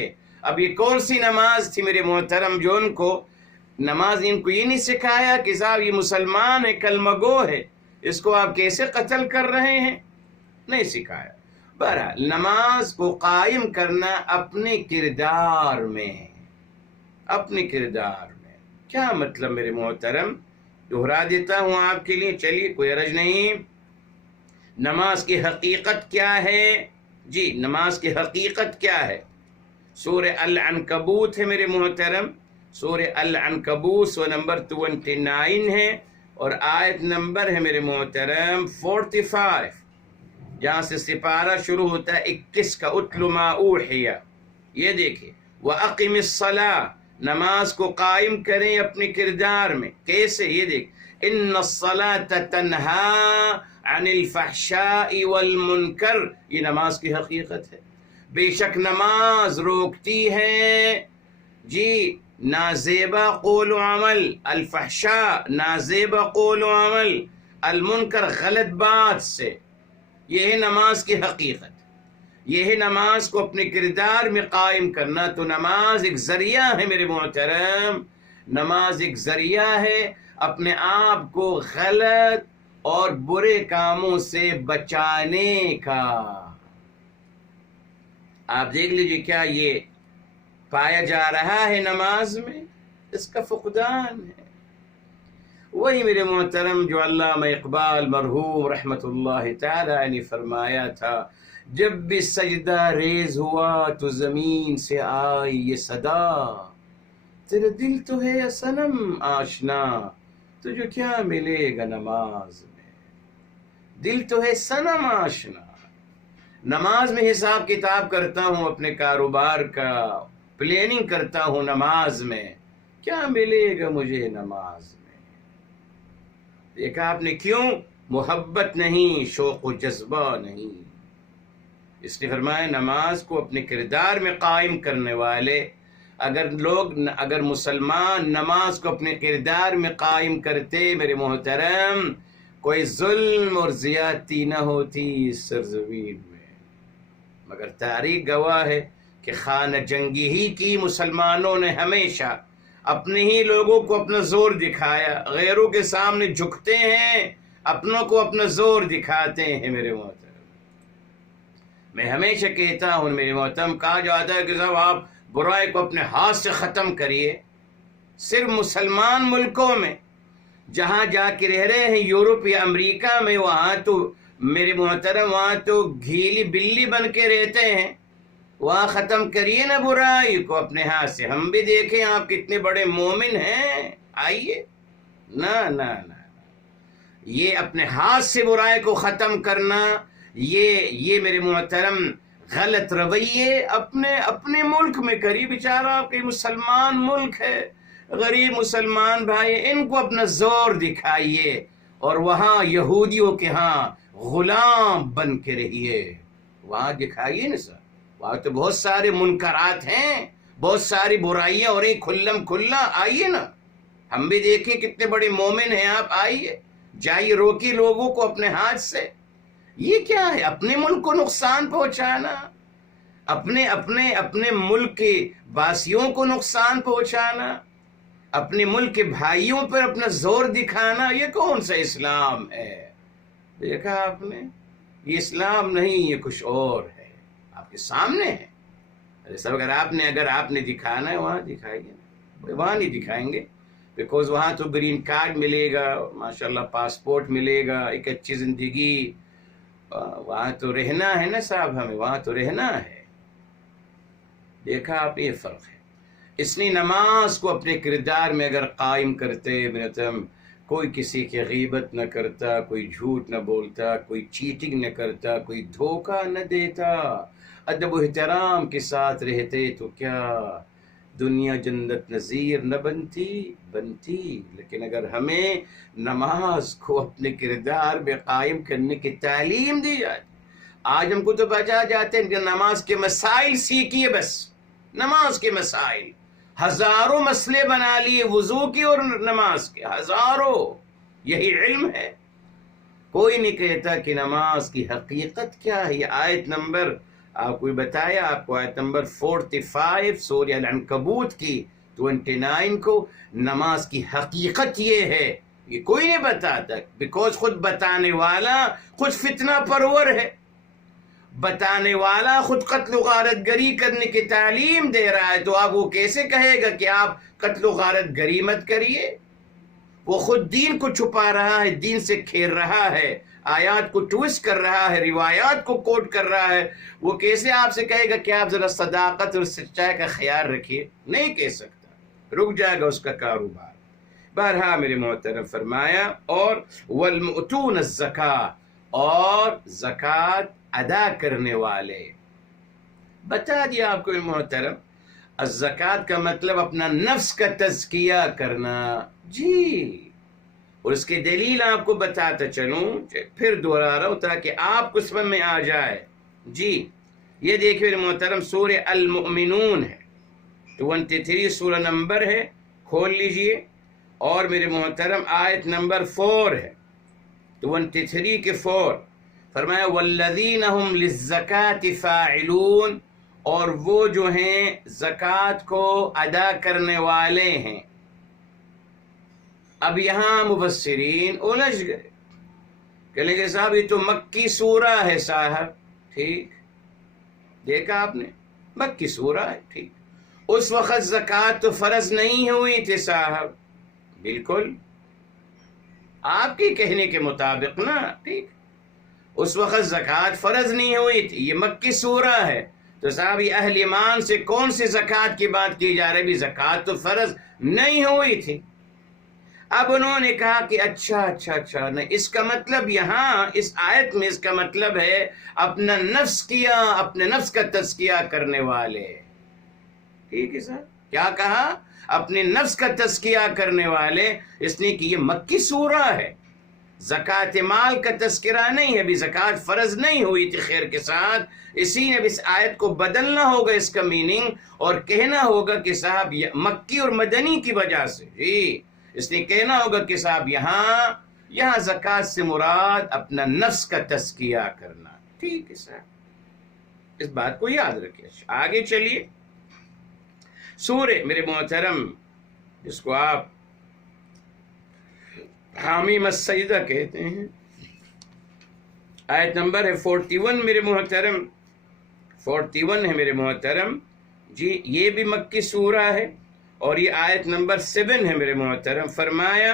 اب یہ کون سی نماز تھی میرے محترم جو ان کو یہ نہیں سکھایا کہ صاحب یہ مسلمان ہے، کلمہ گو ہے، اس کو آپ کیسے قتل کر رہے ہیں؟ نہیں سکھایا. بہرحال نماز کو قائم کرنا اپنے کردار میں. کیا مطلب میرے محترم؟ دہرا دیتا ہوں آپ کے لیے، چلیے کوئی حرج نہیں. نماز کی حقیقت کیا ہے؟ جی نماز کی حقیقت کیا ہے؟ سورہ العنکبوت ہے میرے محترم. سورہ العنکبوت سورہ نمبر 29 ہے اور آیت نمبر ہے میرے محترم 45، جہاں سے سپارہ شروع ہوتا ہے 21 کا. اتل ما اوحی. یہ دیکھیں وَأَقِمِ الصَّلَاةَ، نماز کو قائم کریں اپنے کردار میں. کیسے؟ یہ دیکھ ان الصلاة تنہا عن الفحشاء والمنکر. یہ نماز کی حقیقت ہے. بے شک نماز روکتی ہے جی نازیبا قول و عمل، الفحشاء نازیبا قول و عمل، المنکر غلط بات سے. یہ ہے نماز کی حقیقت. یہ ہے نماز کو اپنے کردار میں قائم کرنا. تو نماز ایک ذریعہ ہے میرے محترم، نماز ایک ذریعہ ہے اپنے آپ کو غلط اور برے کاموں سے بچانے کا. آپ دیکھ لیجئے کیا یہ پایا جا رہا ہے نماز میں؟ اس کا فقدان ہے. وہی میرے محترم جو علامہ اقبال مرحوم رحمت اللہ تعالی نے فرمایا تھا، جب بھی سجدہ ریز ہوا تو زمین سے آئی یہ صدا، تیرا دل تو ہے صنم آشنا، تجھے کیا ملے گا نماز میں. دل تو ہے صنم آشنا. نماز میں حساب کتاب کرتا ہوں اپنے کاروبار کا، پلاننگ کرتا ہوں نماز میں، کیا ملے گا مجھے نماز میں. دیکھا آپ نے کیوں؟ محبت نہیں، شوق و جذبہ نہیں. اس نے فرمایا نماز کو اپنے کردار میں قائم کرنے والے، اگر مسلمان نماز کو اپنے کردار میں قائم کرتے میرے محترم، کوئی ظلم اور زیادتی نہ ہوتی اس سرزمین میں. مگر تاریخ گواہ ہے کہ خانہ جنگی ہی کی مسلمانوں نے ہمیشہ اپنے ہی لوگوں کو اپنا زور دکھایا. غیروں کے سامنے جھکتے ہیں، اپنوں کو اپنا زور دکھاتے ہیں میرے محترم. میں ہمیشہ کہتا ہوں میرے محترم، کہا جاتا ہے کہ صاحب آپ برائی کو اپنے ہاتھ سے ختم کریے. صرف مسلمان ملکوں میں جہاں جا کے رہ رہے ہیں، یورپ یا امریکہ میں، وہاں تو میرے محترم وہاں تو گھیلی بلی بن کے رہتے ہیں. وہاں ختم کریے نا برائی کو اپنے ہاتھ سے. ہم بھی دیکھیں آپ کتنے بڑے مومن ہیں، آئیے. نہ یہ اپنے ہاتھ سے برائی کو ختم کرنا، یہ میرے محترم غلط رویے اپنے ملک میں کری. بیچارہ آپ کے مسلمان ملک ہے، غریب مسلمان بھائی، ان کو اپنا زور دکھائیے اور وہاں یہودیوں کے ہاں غلام بن کے رہیے. وہاں دکھائیے نا سر، وہاں تو بہت سارے منکرات ہیں، بہت ساری برائیاں ہو رہی کھلم کھلا. آئیے نا، ہم بھی دیکھیں کتنے بڑے مومن ہیں آپ. آئیے، جائیے، روکی لوگوں کو اپنے ہاتھ سے. یہ کیا ہے؟ اپنے ملک کو نقصان پہنچانا، اپنے ملک کے باسیوں کو نقصان پہنچانا، اپنے ملک کے بھائیوں پر اپنا زور دکھانا. یہ کون سا اسلام ہے؟ دیکھا آپ نے، یہ اسلام نہیں، یہ کچھ اور ہے. آپ کے سامنے ہے. ارے سب اگر آپ نے دکھانا ہے وہاں دکھائیے. وہاں نہیں دکھائیں گے بیکوز وہاں تو گرین کارڈ ملے گا، ماشاءاللہ پاسپورٹ ملے گا، ایک اچھی زندگی. وہاں تو رہنا ہے نا صاحب، ہمیں وہاں تو رہنا ہے. دیکھا آپ، یہ فرق ہے. اس نے نماز کو اپنے کردار میں اگر قائم کرتے کوئی کسی کی غیبت نہ کرتا، کوئی جھوٹ نہ بولتا، کوئی چیٹنگ نہ کرتا، کوئی دھوکہ نہ دیتا، ادب و احترام کے ساتھ رہتے، تو کیا دنیا جنت نظیر نہ بنتی، لیکن اگر ہمیں نماز کو اپنے کردار میں قائم کرنے کی تعلیم دی جائے. آج ہم کو تو بچا جاتے ہیں کہ نماز کے مسائل سیکھیے، بس نماز کے مسائل ہزاروں مسئلے بنا لیے وضو کی اور نماز کے، ہزاروں. یہی علم ہے. کوئی نہیں کہتا کہ نماز کی حقیقت کیا ہے. یہ آیت نمبر آپ کو بتایا، آپ کو آیت نمبر 45 سورہ العنکبوت کی 29 کو، نماز کی حقیقت یہ ہے. یہ کوئی نہیں بتاتا، بیکوز خود بتانے والا خود فتنہ پرور ہے، بتانے والا خود قتل و غارت گری کرنے کی تعلیم دے رہا ہے. تو آپ وہ کیسے کہے گا کہ آپ قتل و غارت گری مت کریے؟ وہ خود دین کو چھپا رہا ہے، دین سے کھیر رہا ہے، آیات کو ٹویسٹ کر رہا ہے، روایات کو کوٹ کر رہا ہے. وہ کیسے آپ سے کہے گا کہ آپ ذرا صداقت اور سچائی کا خیال رکھیے؟ نہیں کہہ سکتا، رک جائے گا اس کا کاروبار. بہرحال میرے محترم فرمایا اور والمؤتون الزکاۃ، اور زکوٰۃ ادا کرنے والے. بتا دیا آپ کو میرے محترم، الزکوٰۃ کا مطلب اپنا نفس کا تزکیہ کرنا. جی، اور اس کی دلیل آپ کو بتاتا چلوں، پھر دوہرا رہا ہوں تاکہ آپ کو سمجھ میں آ جائے. جی یہ دیکھیں میرے محترم، سورہ المؤمنون ہے، 23 سورہ نمبر ہے، کھول لیجئے. اور میرے محترم آیت نمبر 4 ہے، 23 کے 4. فرمایا والذین هم للزکاۃ فاعلون، اور وہ جو ہیں زکوٰۃ کو ادا کرنے والے ہیں. اب یہاں مفسرین الجھ گئے کہ لیکن صاحب یہ تو مکی سورہ ہے صاحب. ٹھیک، دیکھا آپ نے، مکی سورہ ہے. ٹھیک، اس وقت زکوٰۃ تو فرض نہیں ہوئی تھی صاحب. بالکل آپ کے کہنے کے مطابق نا. ٹھیک، اس وقت زکوٰۃ فرض نہیں ہوئی تھی، یہ مکی سورہ ہے. تو صاحب یہ اہل ایمان سے کون سی زکوٰۃ کی بات کی جا رہی؟ زکوٰۃ تو فرض نہیں ہوئی تھی. اب انہوں نے کہا کہ اچھا نہیں، اس کا مطلب یہاں اس آیت میں اس کا مطلب ہے اپنا اپنے نفس کا تزکیہ کرنے والے. ٹھیک ہے سر، کیا کہا؟ اپنے نفس کا تزکیہ کرنے والے. اس نے کہ یہ مکی سورہ ہے، زکوٰۃ مال کا تذکرہ نہیں ہے، ابھی زکوٰۃ فرض نہیں ہوئی تھی. خیر کے ساتھ اسی نے اس آیت کو بدلنا ہوگا، اس کا میننگ، اور کہنا ہوگا کہ صاحب مکی اور مدنی کی وجہ سے. جی، اس نے کہنا ہوگا کہ صاحب یہاں زکوٰۃ سے مراد اپنا نفس کا تزکیہ کرنا. ٹھیک ہے صاحب، اس بات کو یاد رکھیے. آگے چلیے، سورہ میرے محترم جس کو آپ حامیم السجدہ کہتے ہیں، آیت نمبر ہے 41 میرے محترم، 41 ہے میرے محترم. جی یہ بھی مکی سورہ ہے، اور یہ آیت نمبر 7 ہے میرے محترم. فرمایا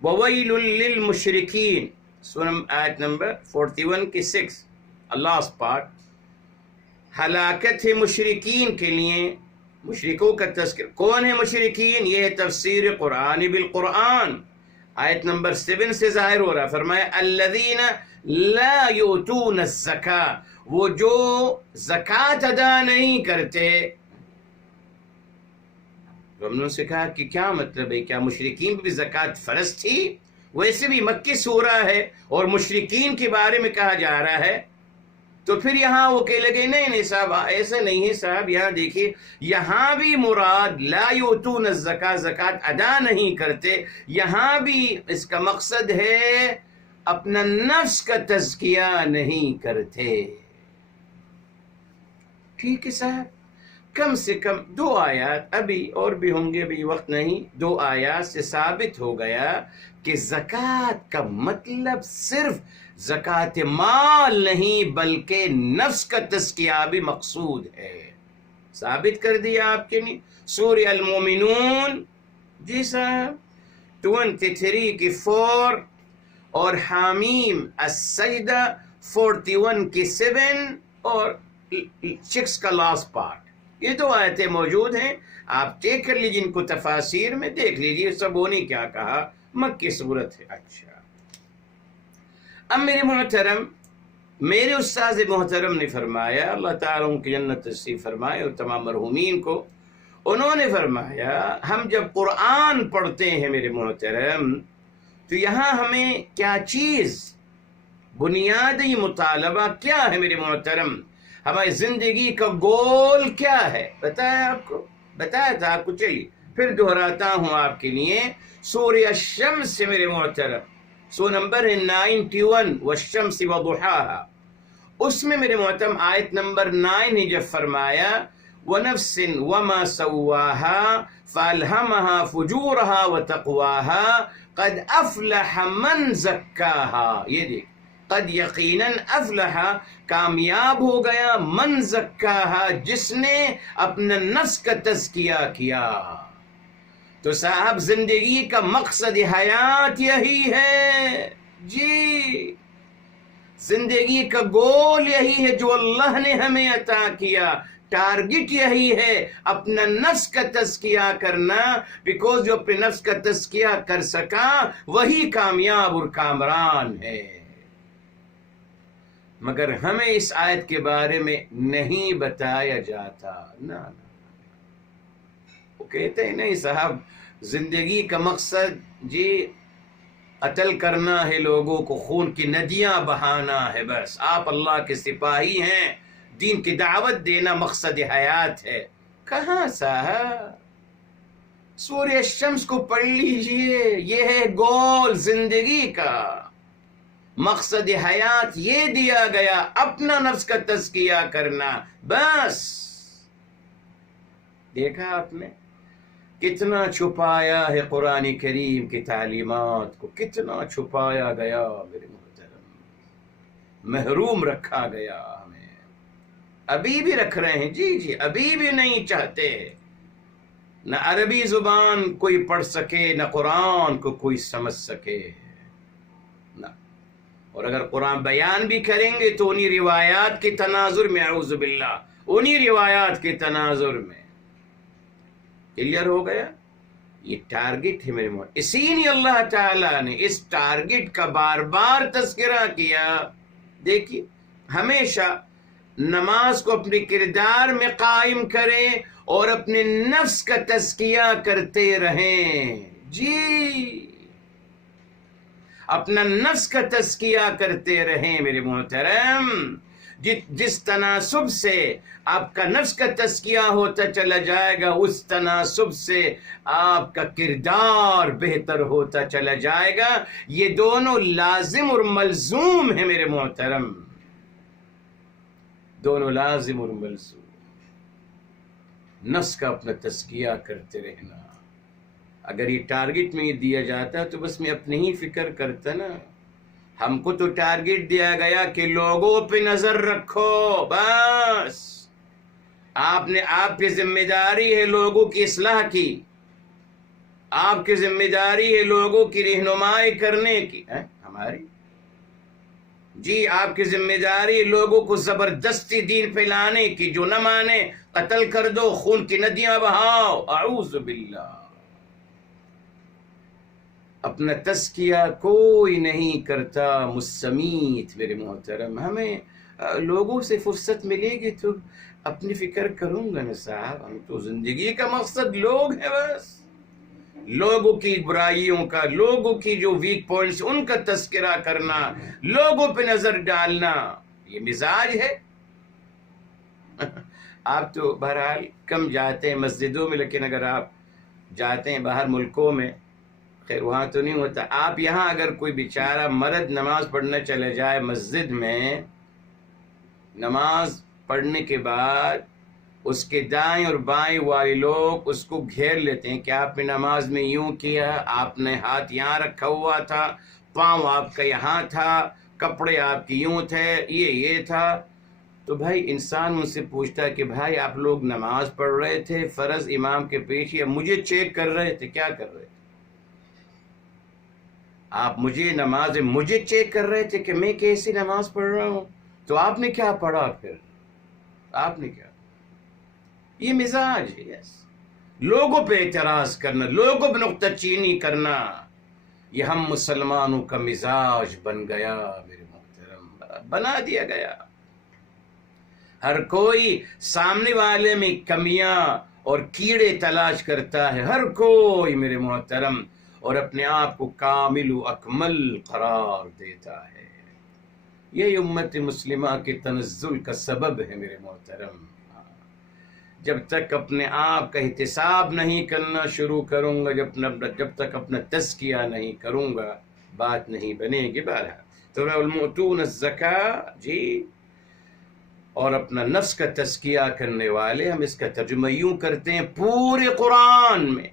وَوَيْلٌ لِّلْمُشْرِكِينَ، آیت نمبر 41 کی 6، اللہ پاک ہلاکت ہے مشرکین کے لیے. مشرکوں کا تذکر، کون ہے مشرکین؟ یہ ہے تفسیر قرآن بالقرآن، آیت نمبر 7 سے ظاہر ہو رہا. فرمایا الذین لا یؤتون الزکاۃ، وہ جو زکوٰۃ ادا نہیں کرتے. تو ہم نے سے کہا کہ کیا مطلب ہے؟ کیا مشرکین بھی زکوٰۃ فرض تھی؟ ویسے بھی مکی سورہ ہے اور مشرکین کے بارے میں کہا جا رہا ہے. تو پھر یہاں وہ کہنے لگے نہیں صاحب ایسا نہیں ہے صاحب. یہاں دیکھیے، یہاں بھی مراد لا یؤتون الزکاۃ، زکوٰۃ ادا نہیں کرتے. یہاں بھی اس کا مقصد ہے اپنا نفس کا تزکیہ نہیں کرتے. ٹھیک ہے صاحب، کم سے کم 2 آیات، ابھی اور بھی ہوں گے، ابھی وقت نہیں، 2 آیات سے ثابت ہو گیا کہ زکوٰۃ کا مطلب صرف زکوٰۃ مال نہیں بلکہ نفس کا تزکیہ بھی مقصود ہے. ثابت کر دیا آپ کے لیے. سورہ المومنون، جی صاحب، 23 کی 4، اور حامیم السجدہ 41 کی 7 اور 6 کا لاسٹ پارٹ. یہ 2 آیتیں موجود ہیں، آپ چیک کر لیجیے، ان کو تفاسیر میں دیکھ لیجیے سبوں نے کیا کہا. مکی صورت ہے. اچھا، اب میرے محترم، میرے استاذ محترم نے فرمایا، اللہ تعالیٰ ان کی جنت نصیب فرمائے اور تمام مرحومین کو، انہوں نے فرمایا ہم جب قرآن پڑھتے ہیں میرے محترم تو یہاں ہمیں کیا چیز بنیادی مطالبہ کیا ہے میرے محترم، ہماری زندگی کا گول کیا ہے؟ بتایا آپ کو، بتایا تھا آپ کو، چلیے پھر دہراتا ہوں آپ کے لیے سورہ الشمس سے میرے محترم، سو نمبر ہے 91 والشمس وضحاها، اس میں میرے محترم آیت نمبر 9 ہے جب فرمایا وَنَفْسٍ وَمَا سَوَّاهَا فَأَلْهَمَهَا فُجُورَهَا وَتَقْوَاهَا قَدْ أَفْلَحَ مَنْ زَكَّاهَا، یہ دیکھ قد یقیناً افلح کامیاب ہو گیا من زکاہا جس نے اپنا نفس کا تزکیہ کیا۔ تو صاحب زندگی کا مقصد حیات یہی ہے جی، زندگی کا گول یہی ہے جو اللہ نے ہمیں عطا کیا، ٹارگٹ یہی ہے اپنا نفس کا تزکیہ کرنا، بیکوز جو اپنے نفس کا تزکیہ کر سکا وہی کامیاب اور کامران ہے۔ مگر ہمیں اس آیت کے بارے میں نہیں بتایا جاتا، نہ وہ کہتے ہیں نہیں صاحب زندگی کا مقصد جی قتل کرنا ہے، لوگوں کو خون کی ندیاں بہانا ہے، بس آپ اللہ کے سپاہی ہیں، دین کی دعوت دینا مقصد حیات ہے۔ کہاں صاحب، سورہ الشمس کو پڑھ لیجئے، یہ ہے گول زندگی کا، مقصد حیات یہ دیا گیا اپنا نفس کا تزکیہ کرنا، بس۔ دیکھا آپ نے کتنا چھپایا ہے قرآن کریم کی تعلیمات کو، کتنا چھپایا گیا میرے محترم، محروم رکھا گیا ہمیں، ابھی بھی رکھ رہے ہیں جی، ابھی بھی نہیں چاہتے نہ عربی زبان کوئی پڑھ سکے، نہ قرآن کو کوئی سمجھ سکے، نہ، اور اگر قرآن بیان بھی کریں گے تو انہی روایات کے تناظر میں، اعوذ باللہ، انہی روایات کے تناظر میں۔ کلیئر ہو گیا؟ یہ ٹارگٹ ہے میرے محترم، اسی لیے اللہ تعالیٰ نے اس ٹارگٹ کا بار بار تذکرہ کیا۔ دیکھیے ہمیشہ نماز کو اپنے کردار میں قائم کریں اور اپنے نفس کا تزکیہ کرتے رہیں جی، اپنا نفس کا تزکیہ کرتے رہیں میرے محترم۔ جس تناسب سے آپ کا نفس کا تزکیہ ہوتا چلا جائے گا، اس تناسب سے آپ کا کردار بہتر ہوتا چلا جائے گا، یہ دونوں لازم اور ملزوم ہیں میرے محترم، دونوں لازم اور ملزوم۔ نفس کا اپنا تزکیہ کرتے رہنا، اگر یہ ٹارگٹ میں دیا جاتا تو بس میں اپنی ہی فکر کرتا نا، ہم کو تو ٹارگٹ دیا گیا کہ لوگوں پہ نظر رکھو، بس آپ کی ذمہ داری ہے لوگوں کی اصلاح کی، آپ کی ذمہ داری ہے لوگوں کی رہنمائی کرنے کی، ہماری جی آپ کی ذمہ داری لوگوں کو زبردستی دین پھیلانے کی، جو نہ مانے قتل کر دو، خون کی ندیاں بہاؤ، اعوذ باللہ۔ اپنا تزکیہ کوئی نہیں کرتا مستمیت میرے محترم، ہمیں لوگوں سے فرصت ملے گی تو اپنی فکر کروں گا نا صاحب، ہم تو زندگی کا مقصد لوگ ہیں، بس لوگوں کی برائیوں کا، لوگوں کی جو ویک پوائنٹس ان کا تذکرہ کرنا، لوگوں پہ نظر ڈالنا، یہ مزاج ہے۔ آپ تو بہرحال کم جاتے ہیں مسجدوں میں، لیکن اگر آپ جاتے ہیں باہر ملکوں میں، خیر وہاں تو نہیں ہوتا، آپ یہاں اگر کوئی بیچارہ مرد نماز پڑھنے چلے جائے مسجد میں، نماز پڑھنے کے بعد اس کے دائیں اور بائیں والے لوگ اس کو گھیر لیتے ہیں کہ آپ نے نماز میں یوں کیا، آپ نے ہاتھ یہاں رکھا ہوا تھا، پاؤں آپ کا یہاں تھا، کپڑے آپ کی یوں تھے، یہ تھا۔ تو بھائی انسان مجھ سے پوچھتا ہے کہ بھائی آپ لوگ نماز پڑھ رہے تھے فرض امام کے پیچھے، یا مجھے چیک کر رہے تھے؟ کیا کر رہے تھے آپ؟ مجھے چیک کر رہے تھے کہ میں کیسی نماز پڑھ رہا ہوں؟ تو آپ نے کیا پڑھا پھر؟ آپ نے کیا؟ یہ مزاج ہے، یس، لوگوں پہ اعتراض کرنا، لوگوں پہ نقطہ چینی کرنا، یہ ہم مسلمانوں کا مزاج بن گیا میرے محترم، بنا دیا گیا۔ ہر کوئی سامنے والے میں کمیاں اور کیڑے تلاش کرتا ہے ہر کوئی میرے محترم، اور اپنے آپ کو کامل و اکمل قرار دیتا ہے۔ یہ امت مسلمہ کے تنزل کا سبب ہے میرے محترم۔ جب تک اپنے آپ کا احتساب نہیں کرنا شروع کروں گا، جب تک اپنا تزکیہ نہیں کروں گا، بات نہیں بنے گی۔ بہرحال تو المؤتون الزکاة، جی، اور اپنا نفس کا تزکیہ کرنے والے، ہم اس کا ترجمہ یوں کرتے ہیں پورے قرآن میں۔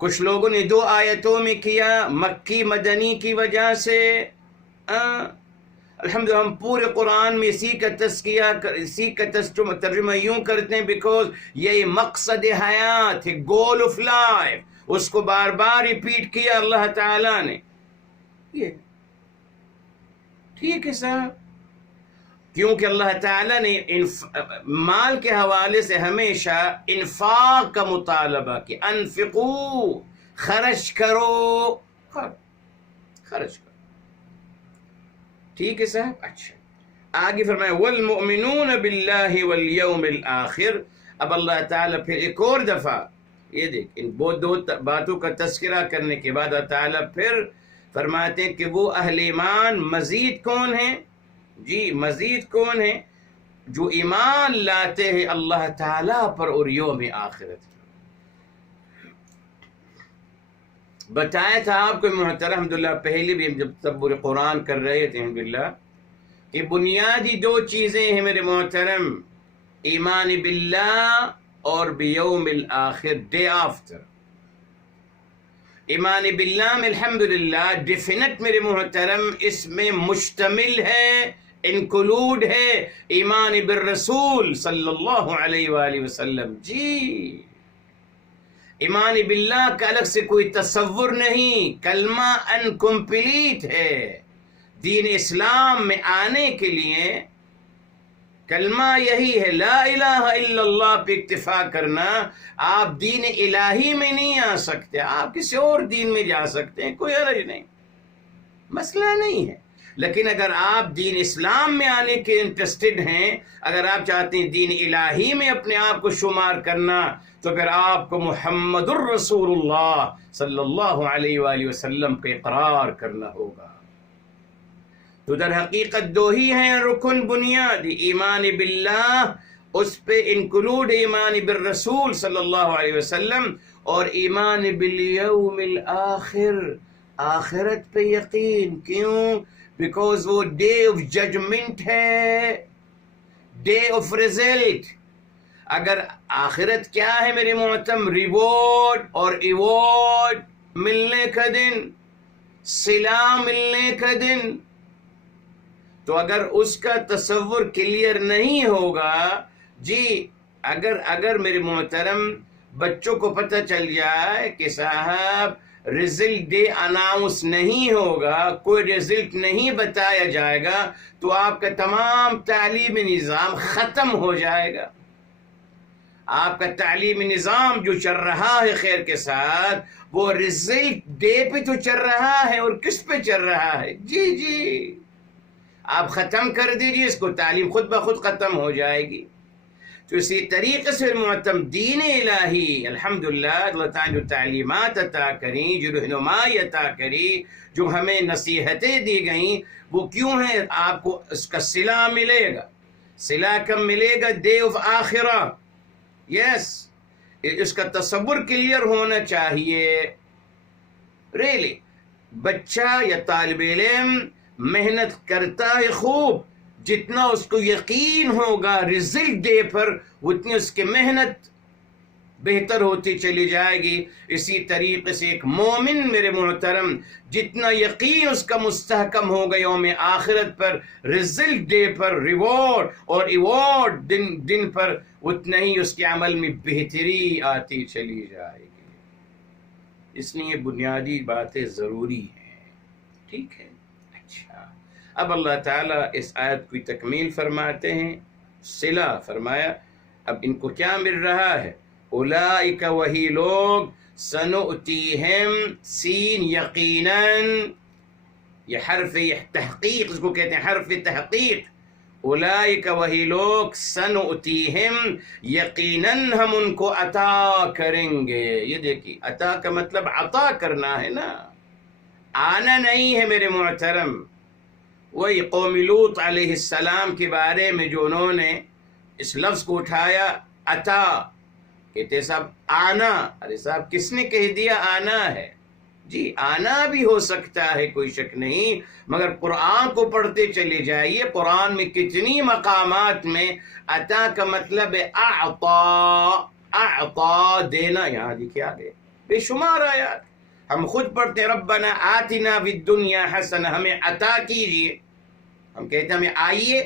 کچھ لوگوں نے 2 آیتوں میں کیا، مکی مدنی کی وجہ سے۔ الحمدللہ ہم پورے قرآن میں اسی کا تزکیہ، اسی کا ترجمہ یوں کرتے ہیں بیکاز یہ مقصد حیات ہے، گول آف لائف، اس کو بار بار ریپیٹ کیا اللہ تعالیٰ نے۔ یہ ٹھیک ہے صاحب، کیونکہ اللہ تعالیٰ نے مال کے حوالے سے ہمیشہ انفاق کا مطالبہ کیا، انفقو، خرچ کرو، خرچ کرو، ٹھیک ہے صاحب۔ اچھا آگے فرمایا والمؤمنون باللہ والیوم الآخر۔ اب اللہ تعالیٰ پھر ایک اور دفعہ، یہ دیکھ ان 2 باتوں کا تذکرہ کرنے کے بعد اللہ تعالیٰ پھر فرماتے ہیں کہ وہ اہل ایمان مزید کون ہیں؟ جی مزید کون ہیں؟ جو ایمان لاتے ہیں اللہ تعالیٰ پر اور یوم آخرت۔ بتایا تھا آپ کو محترم الحمدللہ پہلے بھی جب تدبر قرآن کر رہے تھے الحمدللہ کہ بنیادی 2 چیزیں ہیں میرے محترم، ایمان باللہ اور بیوم الآخر، ڈے آفٹر۔ ایمان باللہ میں الحمدللہ ڈیفینٹ میرے محترم اس میں مشتمل ہے، انکلوڈ ہے ایمان بالرسول صلی اللہ علیہ وآلہ وسلم۔ جی ایمان باللہ کا الگ سے کوئی تصور نہیں، کلمہ انکمپلیٹ ہے۔ دین اسلام میں آنے کے لیے کلمہ یہی ہے، لا الہ الا اللہ پہ اکتفا کرنا۔ آپ دین الہی میں نہیں آ سکتے، آپ کسی اور دین میں جا سکتے ہیں، کوئی حرج نہیں، مسئلہ نہیں ہے۔ لیکن اگر آپ دین اسلام میں آنے کے انٹرسٹڈ ہیں، اگر آپ چاہتے ہیں دین الہی میں اپنے آپ کو شمار کرنا، تو پھر آپ کو محمد الرسول اللہ صلی اللہ علیہ وآلہ وسلم کا اقرار کرنا ہوگا۔ تو در حقیقت 2 ہی ہیں رکن بنیادی، ایمان باللہ، اس پہ انکلوڈ ایمان بالرسول صلی اللہ علیہ وسلم، اور ایمان بالیوم الآخر، آخرت پہ یقین۔ کیوں؟ بیکاز وہ ڈے آف ججمنٹ ہے، ڈے آف ریزلٹ۔ اگر آخرت کیا ہے میرے محترم؟ ریوارڈ اور ایوارڈ ملنے کا دن، صلہ ملنے کا دن۔ تو اگر اس کا تصور کلیئر نہیں ہوگا، جی اگر میرے محترم بچوں کو پتہ چل جائے کہ صاحب رزلٹ ڈے اناؤنس نہیں ہوگا، کوئی رزلٹ نہیں بتایا جائے گا، تو آپ کا تمام تعلیمی نظام ختم ہو جائے گا۔ آپ کا تعلیمی نظام جو چل رہا ہے خیر کے ساتھ، وہ رزلٹ ڈے پہ تو چل رہا ہے، اور کس پہ چل رہا ہے؟ جی آپ ختم کر دیجیے اس کو، تعلیم خود بخود ختم ہو جائے گی۔ تو اسی طریقے سے محترم دین الہی الحمدللہ اللہ تعالیٰ جو تعلیمات عطا کریں، جو رہنمائی عطا کری، جو ہمیں نصیحتیں دی گئیں، وہ کیوں ہیں؟ آپ کو اس کا صلہ ملے گا۔ صلہ کب ملے گا؟ Day of آخرہ۔ یس، اس کا تصور کلیئر ہونا چاہیے۔ ریلی بچہ یا طالب علم محنت کرتا ہے خوب، جتنا اس کو یقین ہوگا رزلٹ ڈے پر، اتنی اس کی محنت بہتر ہوتی چلی جائے گی۔ اسی طریقے سے ایک مومن میرے محترم جتنا یقین اس کا مستحکم ہوگا یوم آخرت پر، رزلٹ ڈے پر، ریوارڈ اور ایوارڈ دن پر، اتنا ہی اس کے عمل میں بہتری آتی چلی جائے گی۔ اس لیے بنیادی باتیں ضروری ہیں، ٹھیک ہے۔ اچھا، اب اللہ تعالیٰ اس آیت کی تکمیل فرماتے ہیں، صلہ فرمایا، اب ان کو کیا مل رہا ہے؟ اولئک وہی لوگ، سنؤتیہم، سین یقیناً، یہ حرف تحقیق اس کو کہتے ہیں، حرف تحقیق، اولئک وہی لوگ سنؤتیہم یقیناً ہم ان کو عطا کریں گے. یہ دیکھیے عطا کا مطلب عطا کرنا ہے نا، آنا نہیں ہے میرے محترم. وہی قوم لوط علیہ السلام کے بارے میں جو انہوں نے اس لفظ کو اٹھایا عطا، کہتے صاحب آنا. ارے صاحب کس نے کہہ دیا آنا ہے؟ جی آنا بھی ہو سکتا ہے، کوئی شک نہیں، مگر قرآن کو پڑھتے چلے جائیے. قرآن میں کتنی مقامات میں عطا کا مطلب ہے اعطا. اعطا دینا، یہاں دیکھیں آگے بے شمار آیات ہم خود پڑھتے ہیں ربنا آتنا فی الدنیا حسنہ، ہمیں عطا کیجئے. ہم کہتے ہیں ہمیں آئیے.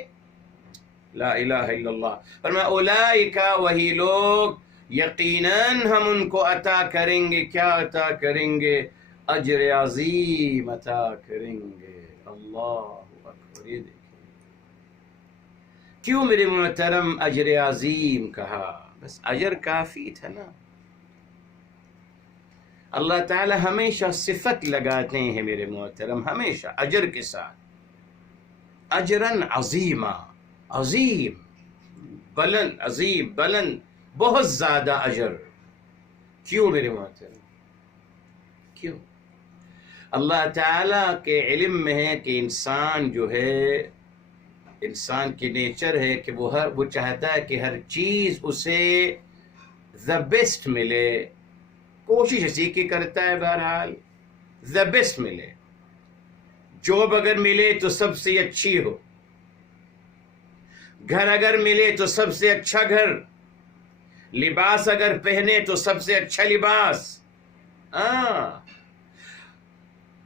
لا الہ الا اللہ. فرمایا اولئک وہی لوگ یقیناً ہم ان کو عطا کریں گے. کیا عطا کریں گے؟ اجر عظیم عطا کریں گے. اللہ اکبر. یہ دیکھیں کیوں میرے محترم اجر عظیم کہا؟ بس اجر کافی تھا نا. اللہ تعالی ہمیشہ صفت لگاتے ہیں میرے محترم، ہمیشہ اجر کے ساتھ. اجرن عظیما، عظیم بلند، عظیم بلند، بہت زیادہ اجر. کیوں میرے محترم؟ کیوں؟ اللہ تعالیٰ کے علم میں ہے کہ انسان جو ہے، انسان کی نیچر ہے کہ وہ چاہتا ہے کہ ہر چیز اسے the بیسٹ ملے. کوشش اسی کی کرتا ہے بہرحال the بیسٹ ملے. جاب اگر ملے تو سب سے اچھی ہو، گھر اگر ملے تو سب سے اچھا گھر، لباس اگر پہنے تو سب سے اچھا لباس،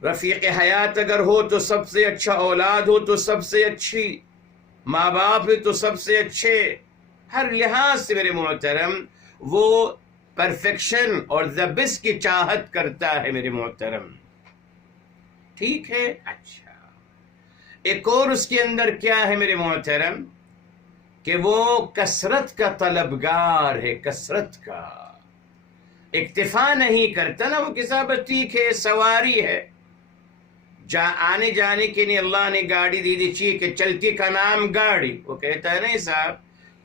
رفیق حیات اگر ہو تو سب سے اچھا اولاد ہو تو سب سے اچھی ماں باپ تو سب سے اچھے. ہر لحاظ سے میرے محترم وہ پرفیکشن اور the بیسٹ کی چاہت کرتا ہے میرے محترم. ٹھیک ہے. اچھا ایک اور اس کے اندر کیا ہے میرے محترم کہ وہ کثرت کا طلبگار ہے. کثرت کا اکتفا نہیں کرتا نا. وہ کسا ٹھیک ہے سواری ہے، آنے جانے کے لیے اللہ نے گاڑی دی چاہیے کہ چلتی کا نام گاڑی. وہ کہتا ہے نہیں صاحب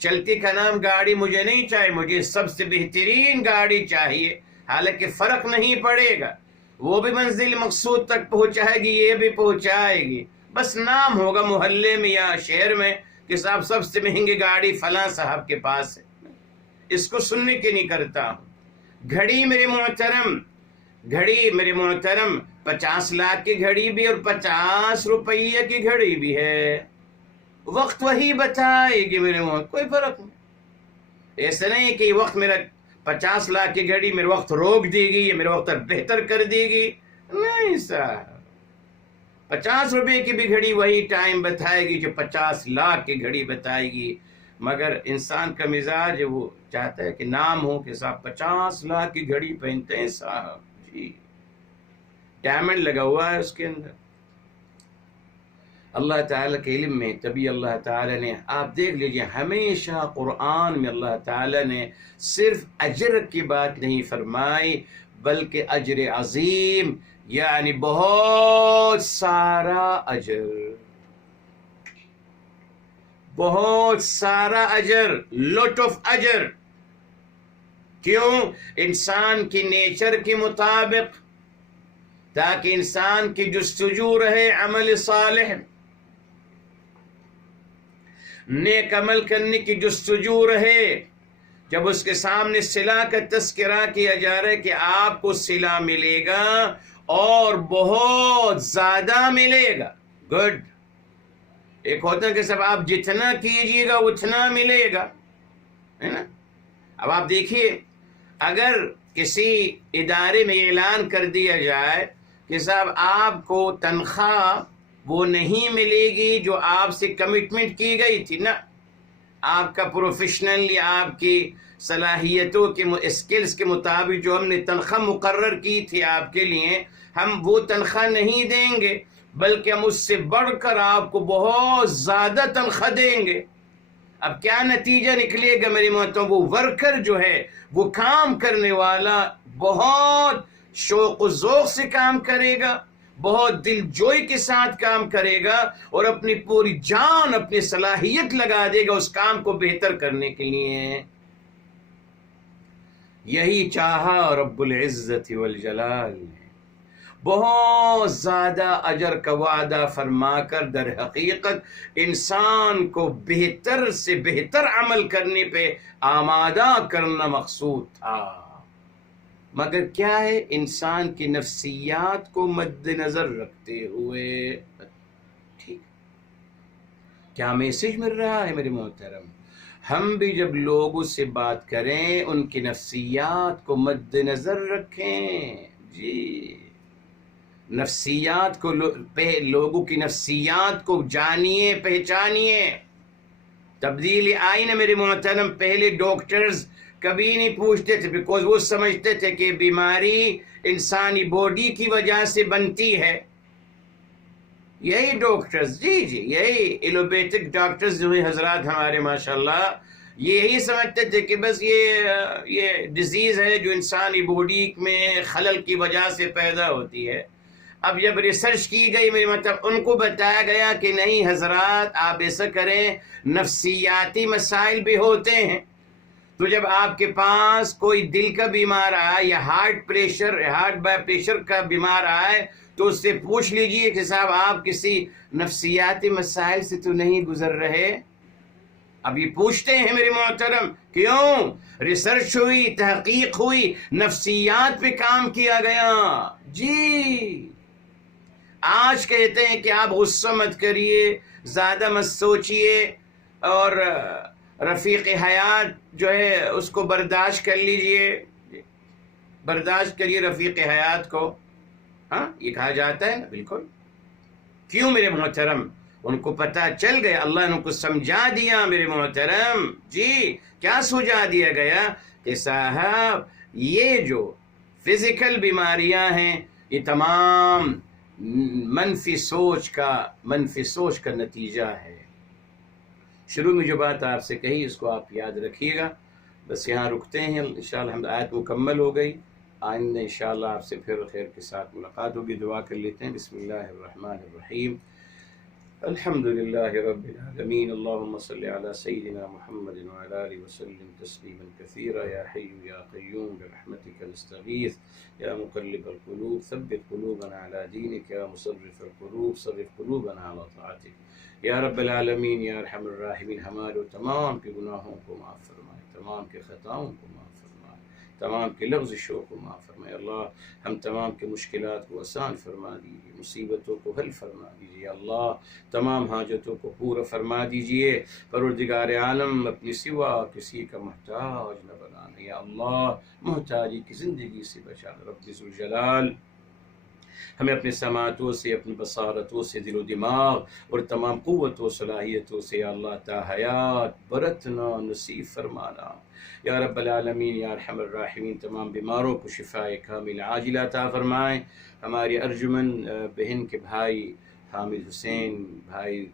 چلتی کا نام گاڑی مجھے نہیں چاہیے، مجھے سب سے بہترین گاڑی چاہیے. حالانکہ فرق نہیں پڑے گا، وہ بھی منزل مقصود تک پہنچائے گی، یہ بھی پہنچائے گی. بس نام ہوگا محلے میں یا شہر میں کہ صاحب سب سے مہنگی گاڑی فلاں صاحب کے پاس ہے. اس کو سننے کے نہیں کرتا ہوں. گھڑی میرے محترم، گھڑی میرے محترم 50 لاکھ کی گھڑی بھی اور 50 روپیہ کی گھڑی بھی ہے. وقت وہی بتائے گی میرے محترم، کوئی فرق نہیں. ایسا نہیں کہ وقت میرا 50 لاکھ کی گھڑی میرے وقت روک دے گی یا میرے وقت بہتر کر دے گی. نہیں صاحب 50 روپے کی بھی گھڑی وہی ٹائم بتائے گی جو 50 لاکھ کی گھڑی بتائے گی. مگر انسان کا مزاج وہ چاہتا ہے کہ نام ہو کہ صاحب 50 لاکھ کی گھڑی پہنتے ہیں صاحب، جی ڈائمنڈ لگا ہوا ہے اس کے اندر. اللہ تعالیٰ کے علم میں تبھی اللہ تعالیٰ نے، آپ دیکھ لیجئے ہمیشہ قرآن میں اللہ تعالیٰ نے صرف اجر کی بات نہیں فرمائی بلکہ اجر عظیم، یعنی بہت سارا اجر، بہت سارا اجر، لوٹ آف اجر. کیوں؟ انسان کی نیچر کے مطابق، تاکہ انسان کی جستجو رہے عمل صالح، نیک عمل کرنے کی جستجو رہے. جب اس کے سامنے صلہ کا تذکرہ کیا جا رہا ہے کہ آپ کو صلہ ملے گا اور بہت زیادہ ملے گا، گڈ. ایک ہوتا ہے کہ سب آپ جتنا کیجیے گا اتنا ملے گا، ہے نا. اب آپ دیکھیے اگر کسی ادارے میں اعلان کر دیا جائے کہ صاحب آپ کو تنخواہ وہ نہیں ملے گی جو آپ سے کمٹمنٹ کی گئی تھی نا، آپ کا پروفیشنل یا آپ کی صلاحیتوں کے اسکلز کے مطابق جو ہم نے تنخواہ مقرر کی تھی آپ کے لیے، ہم وہ تنخواہ نہیں دیں گے بلکہ ہم اس سے بڑھ کر آپ کو بہت زیادہ تنخواہ دیں گے. اب کیا نتیجہ نکلے گا میرے محترم؟ وہ ورکر جو ہے، وہ کام کرنے والا بہت شوق و ذوق سے کام کرے گا، بہت دل جوئی کے ساتھ کام کرے گا اور اپنی پوری جان اپنی صلاحیت لگا دے گا اس کام کو بہتر کرنے کے لیے. یہی چاہا رب العزت والجلال نے. بہت زیادہ اجر کا وعدہ فرما کر در حقیقت انسان کو بہتر سے بہتر عمل کرنے پہ آمادہ کرنا مقصود تھا. مگر کیا ہے، انسان کی نفسیات کو مد نظر رکھتے ہوئے. ٹھیک، کیا میسج مل رہا ہے میرے محترم؟ ہم بھی جب لوگوں سے بات کریں ان کی نفسیات کو مد نظر رکھیں. جی، نفسیات کو لوگوں کی نفسیات کو جانیے، پہچانیے. تبدیلی آئی نا میرے محترم. پہلے ڈاکٹرز کبھی نہیں پوچھتے تھے، بیکاز وہ سمجھتے تھے کہ بیماری انسانی باڈی کی وجہ سے بنتی ہے. یہی ڈاکٹرز، جی یہی ایلوپیتھک ڈاکٹرز جو ہیں حضرات ہمارے ماشاءاللہ، یہی سمجھتے تھے کہ بس یہ ڈیزیز ہے جو انسانی باڈی میں خلل کی وجہ سے پیدا ہوتی ہے. اب جب ریسرچ کی گئی میرے مطلب ان کو بتایا گیا کہ نہیں حضرات، آپ ایسا کریں، نفسیاتی مسائل بھی ہوتے ہیں. تو جب آپ کے پاس کوئی دل کا بیمار آئے یا ہارٹ پریشر کا بیمار آئے تو اس سے پوچھ لیجئے کہ صاحب آپ کسی نفسیاتی مسائل سے تو نہیں گزر رہے. اب یہ پوچھتے ہیں میرے محترم. کیوں؟ ریسرچ ہوئی، تحقیق ہوئی، نفسیات پہ کام کیا گیا. جی، آج کہتے ہیں کہ آپ غصہ مت کریے، زیادہ مت سوچئے، اور رفیق حیات جو ہے اس کو برداشت کر لیجئے. برداشت کریے رفیق حیات کو. ہاں، یہ کہا جاتا ہے نا. بالکل. کیوں میرے محترم؟ ان کو پتہ چل گیا، اللہ نے ان کو سمجھا دیا میرے محترم. جی، کیا سمجھا دیا گیا کہ صاحب یہ جو فزیکل بیماریاں ہیں یہ تمام منفی سوچ کا نتیجہ ہے. شروع میں جو بات آپ سے کہی اس کو آپ یاد رکھیے گا. بس یہاں رکتے ہیں انشاءاللہ. ہم آیت مکمل ہو گئی. آئندہ انشاءاللہ آپ سے پھر خیر کے ساتھ ملاقات ہوگی. دعا کر لیتے ہیں. بسم اللہ الرحمن الرحیم. الحمد للہ رب العالمین. اللہم صلی علی سیدنا محمد وعلی آلہ وسلم تسلیما کثیرا. یا حی یا قیوم برحمتک نستغیث. یا مقلب القلوب ثبت قلوبنا علی دینک. یا مصرف القلوب صرف قلوبنا علی طاعتک. یا رب العالمین یا ارحم الراحمین. ہمارے تمام کے گناہوں کو معاف فرمائے، تمام کے خطاؤں کو معاف فرمائے، تمام کے لغزشوں کو معاف فرمائے. اللہ ہم تمام کے مشکلات کو آسان فرما دیجیے، مصیبتوں کو حل فرما دیجیے. اللہ تمام حاجتوں کو پورا فرما دیجیے. پروردگار عالم اپنی سوا کسی کا محتاج نہ بنانا. یا اللہ محتاجی کی زندگی سے بچانا. رب ذوالجلال ہمیں اپنے سماعتوں سے، اپنی بصارتوں سے، دل و دماغ اور تمام قوت و صلاحیتوں سے یا اللہ تا حیات برتنا نصیب فرمانا. یا رب العالمین یا ارحم الراحمین. تمام بیماروں کو شفاء کامل عاجلہ عطا فرمائیں. ہماری ارجمن بہن کے بھائی حامد حسین بھائی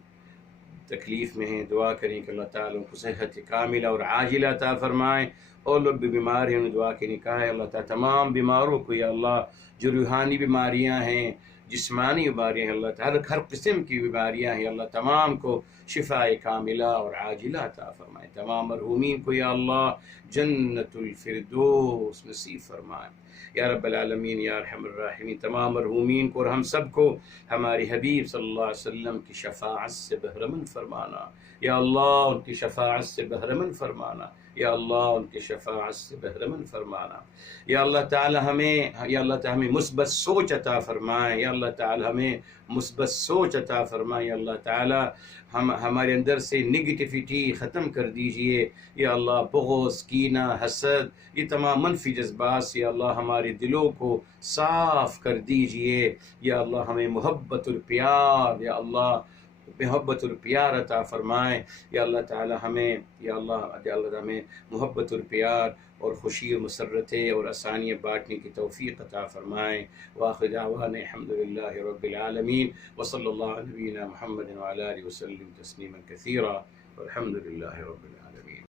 تکلیف میں ہیں، دعا کریں کہ اللہ تعالیٰ ان کو صحت کاملہ اور عاجلہ عطا فرمائیں. اور لوگ بھی بیمار ہیں انہیں دعا کے نکاح ہے. اللہ تعالیٰ تمام بیماروں کو یا اللہ جو روحانی بیماریاں ہیں، جسمانی بیماریاں ہیں، اللہ تعالیٰ ہر قسم کی بیماریاں ہیں، اللہ تمام کو شفاء کاملہ اور عاجلہ عطا فرمائے. تمام مرحومین کو یا اللہ جنت الفردوس نصیب فرمائے. یا رب العالمین یا ارحم الراحمین. تمام مرحومین کو اور ہم سب کو ہماری حبیب صلی اللہ علیہ وسلم کی شفاعت سے بہرمند فرمانا. یا اللہ ان کی شفاعت سے بہرمند فرمانا. یا اللہ ان کی شفاعت سے بہرمند فرمانا. یا اللہ تعالی ہمیں مثبت سوچ عطا فرمائے. یا اللہ تعالی ہمیں مثبت سوچ عطا فرمائے. یا اللہ تعالی ہمارے اندر سے نگیٹیوٹی ختم کر دیجئے. یا اللہ بغض، کینہ، حسد، یہ تمام منفی جذبات سے یا اللہ ہمارے دلوں کو صاف کر دیجئے. یا اللہ ہمیں محبت اور پیار، یا اللہ محبت اور پیار عطا فرمائے. یا اللہ تعالی ہمیں ہمیں محبت اور پیار اور خوشی و مسرتیں اور آسانیاں بانٹنے کی توفیق عطا فرمائیں. وآخر دعوانا الحمد للہ رب العالمین. وصلی اللہ علی نبینا محمد وعلی آلہ وسلم تسلیما کثیرا والحمد للہ رب العالمین.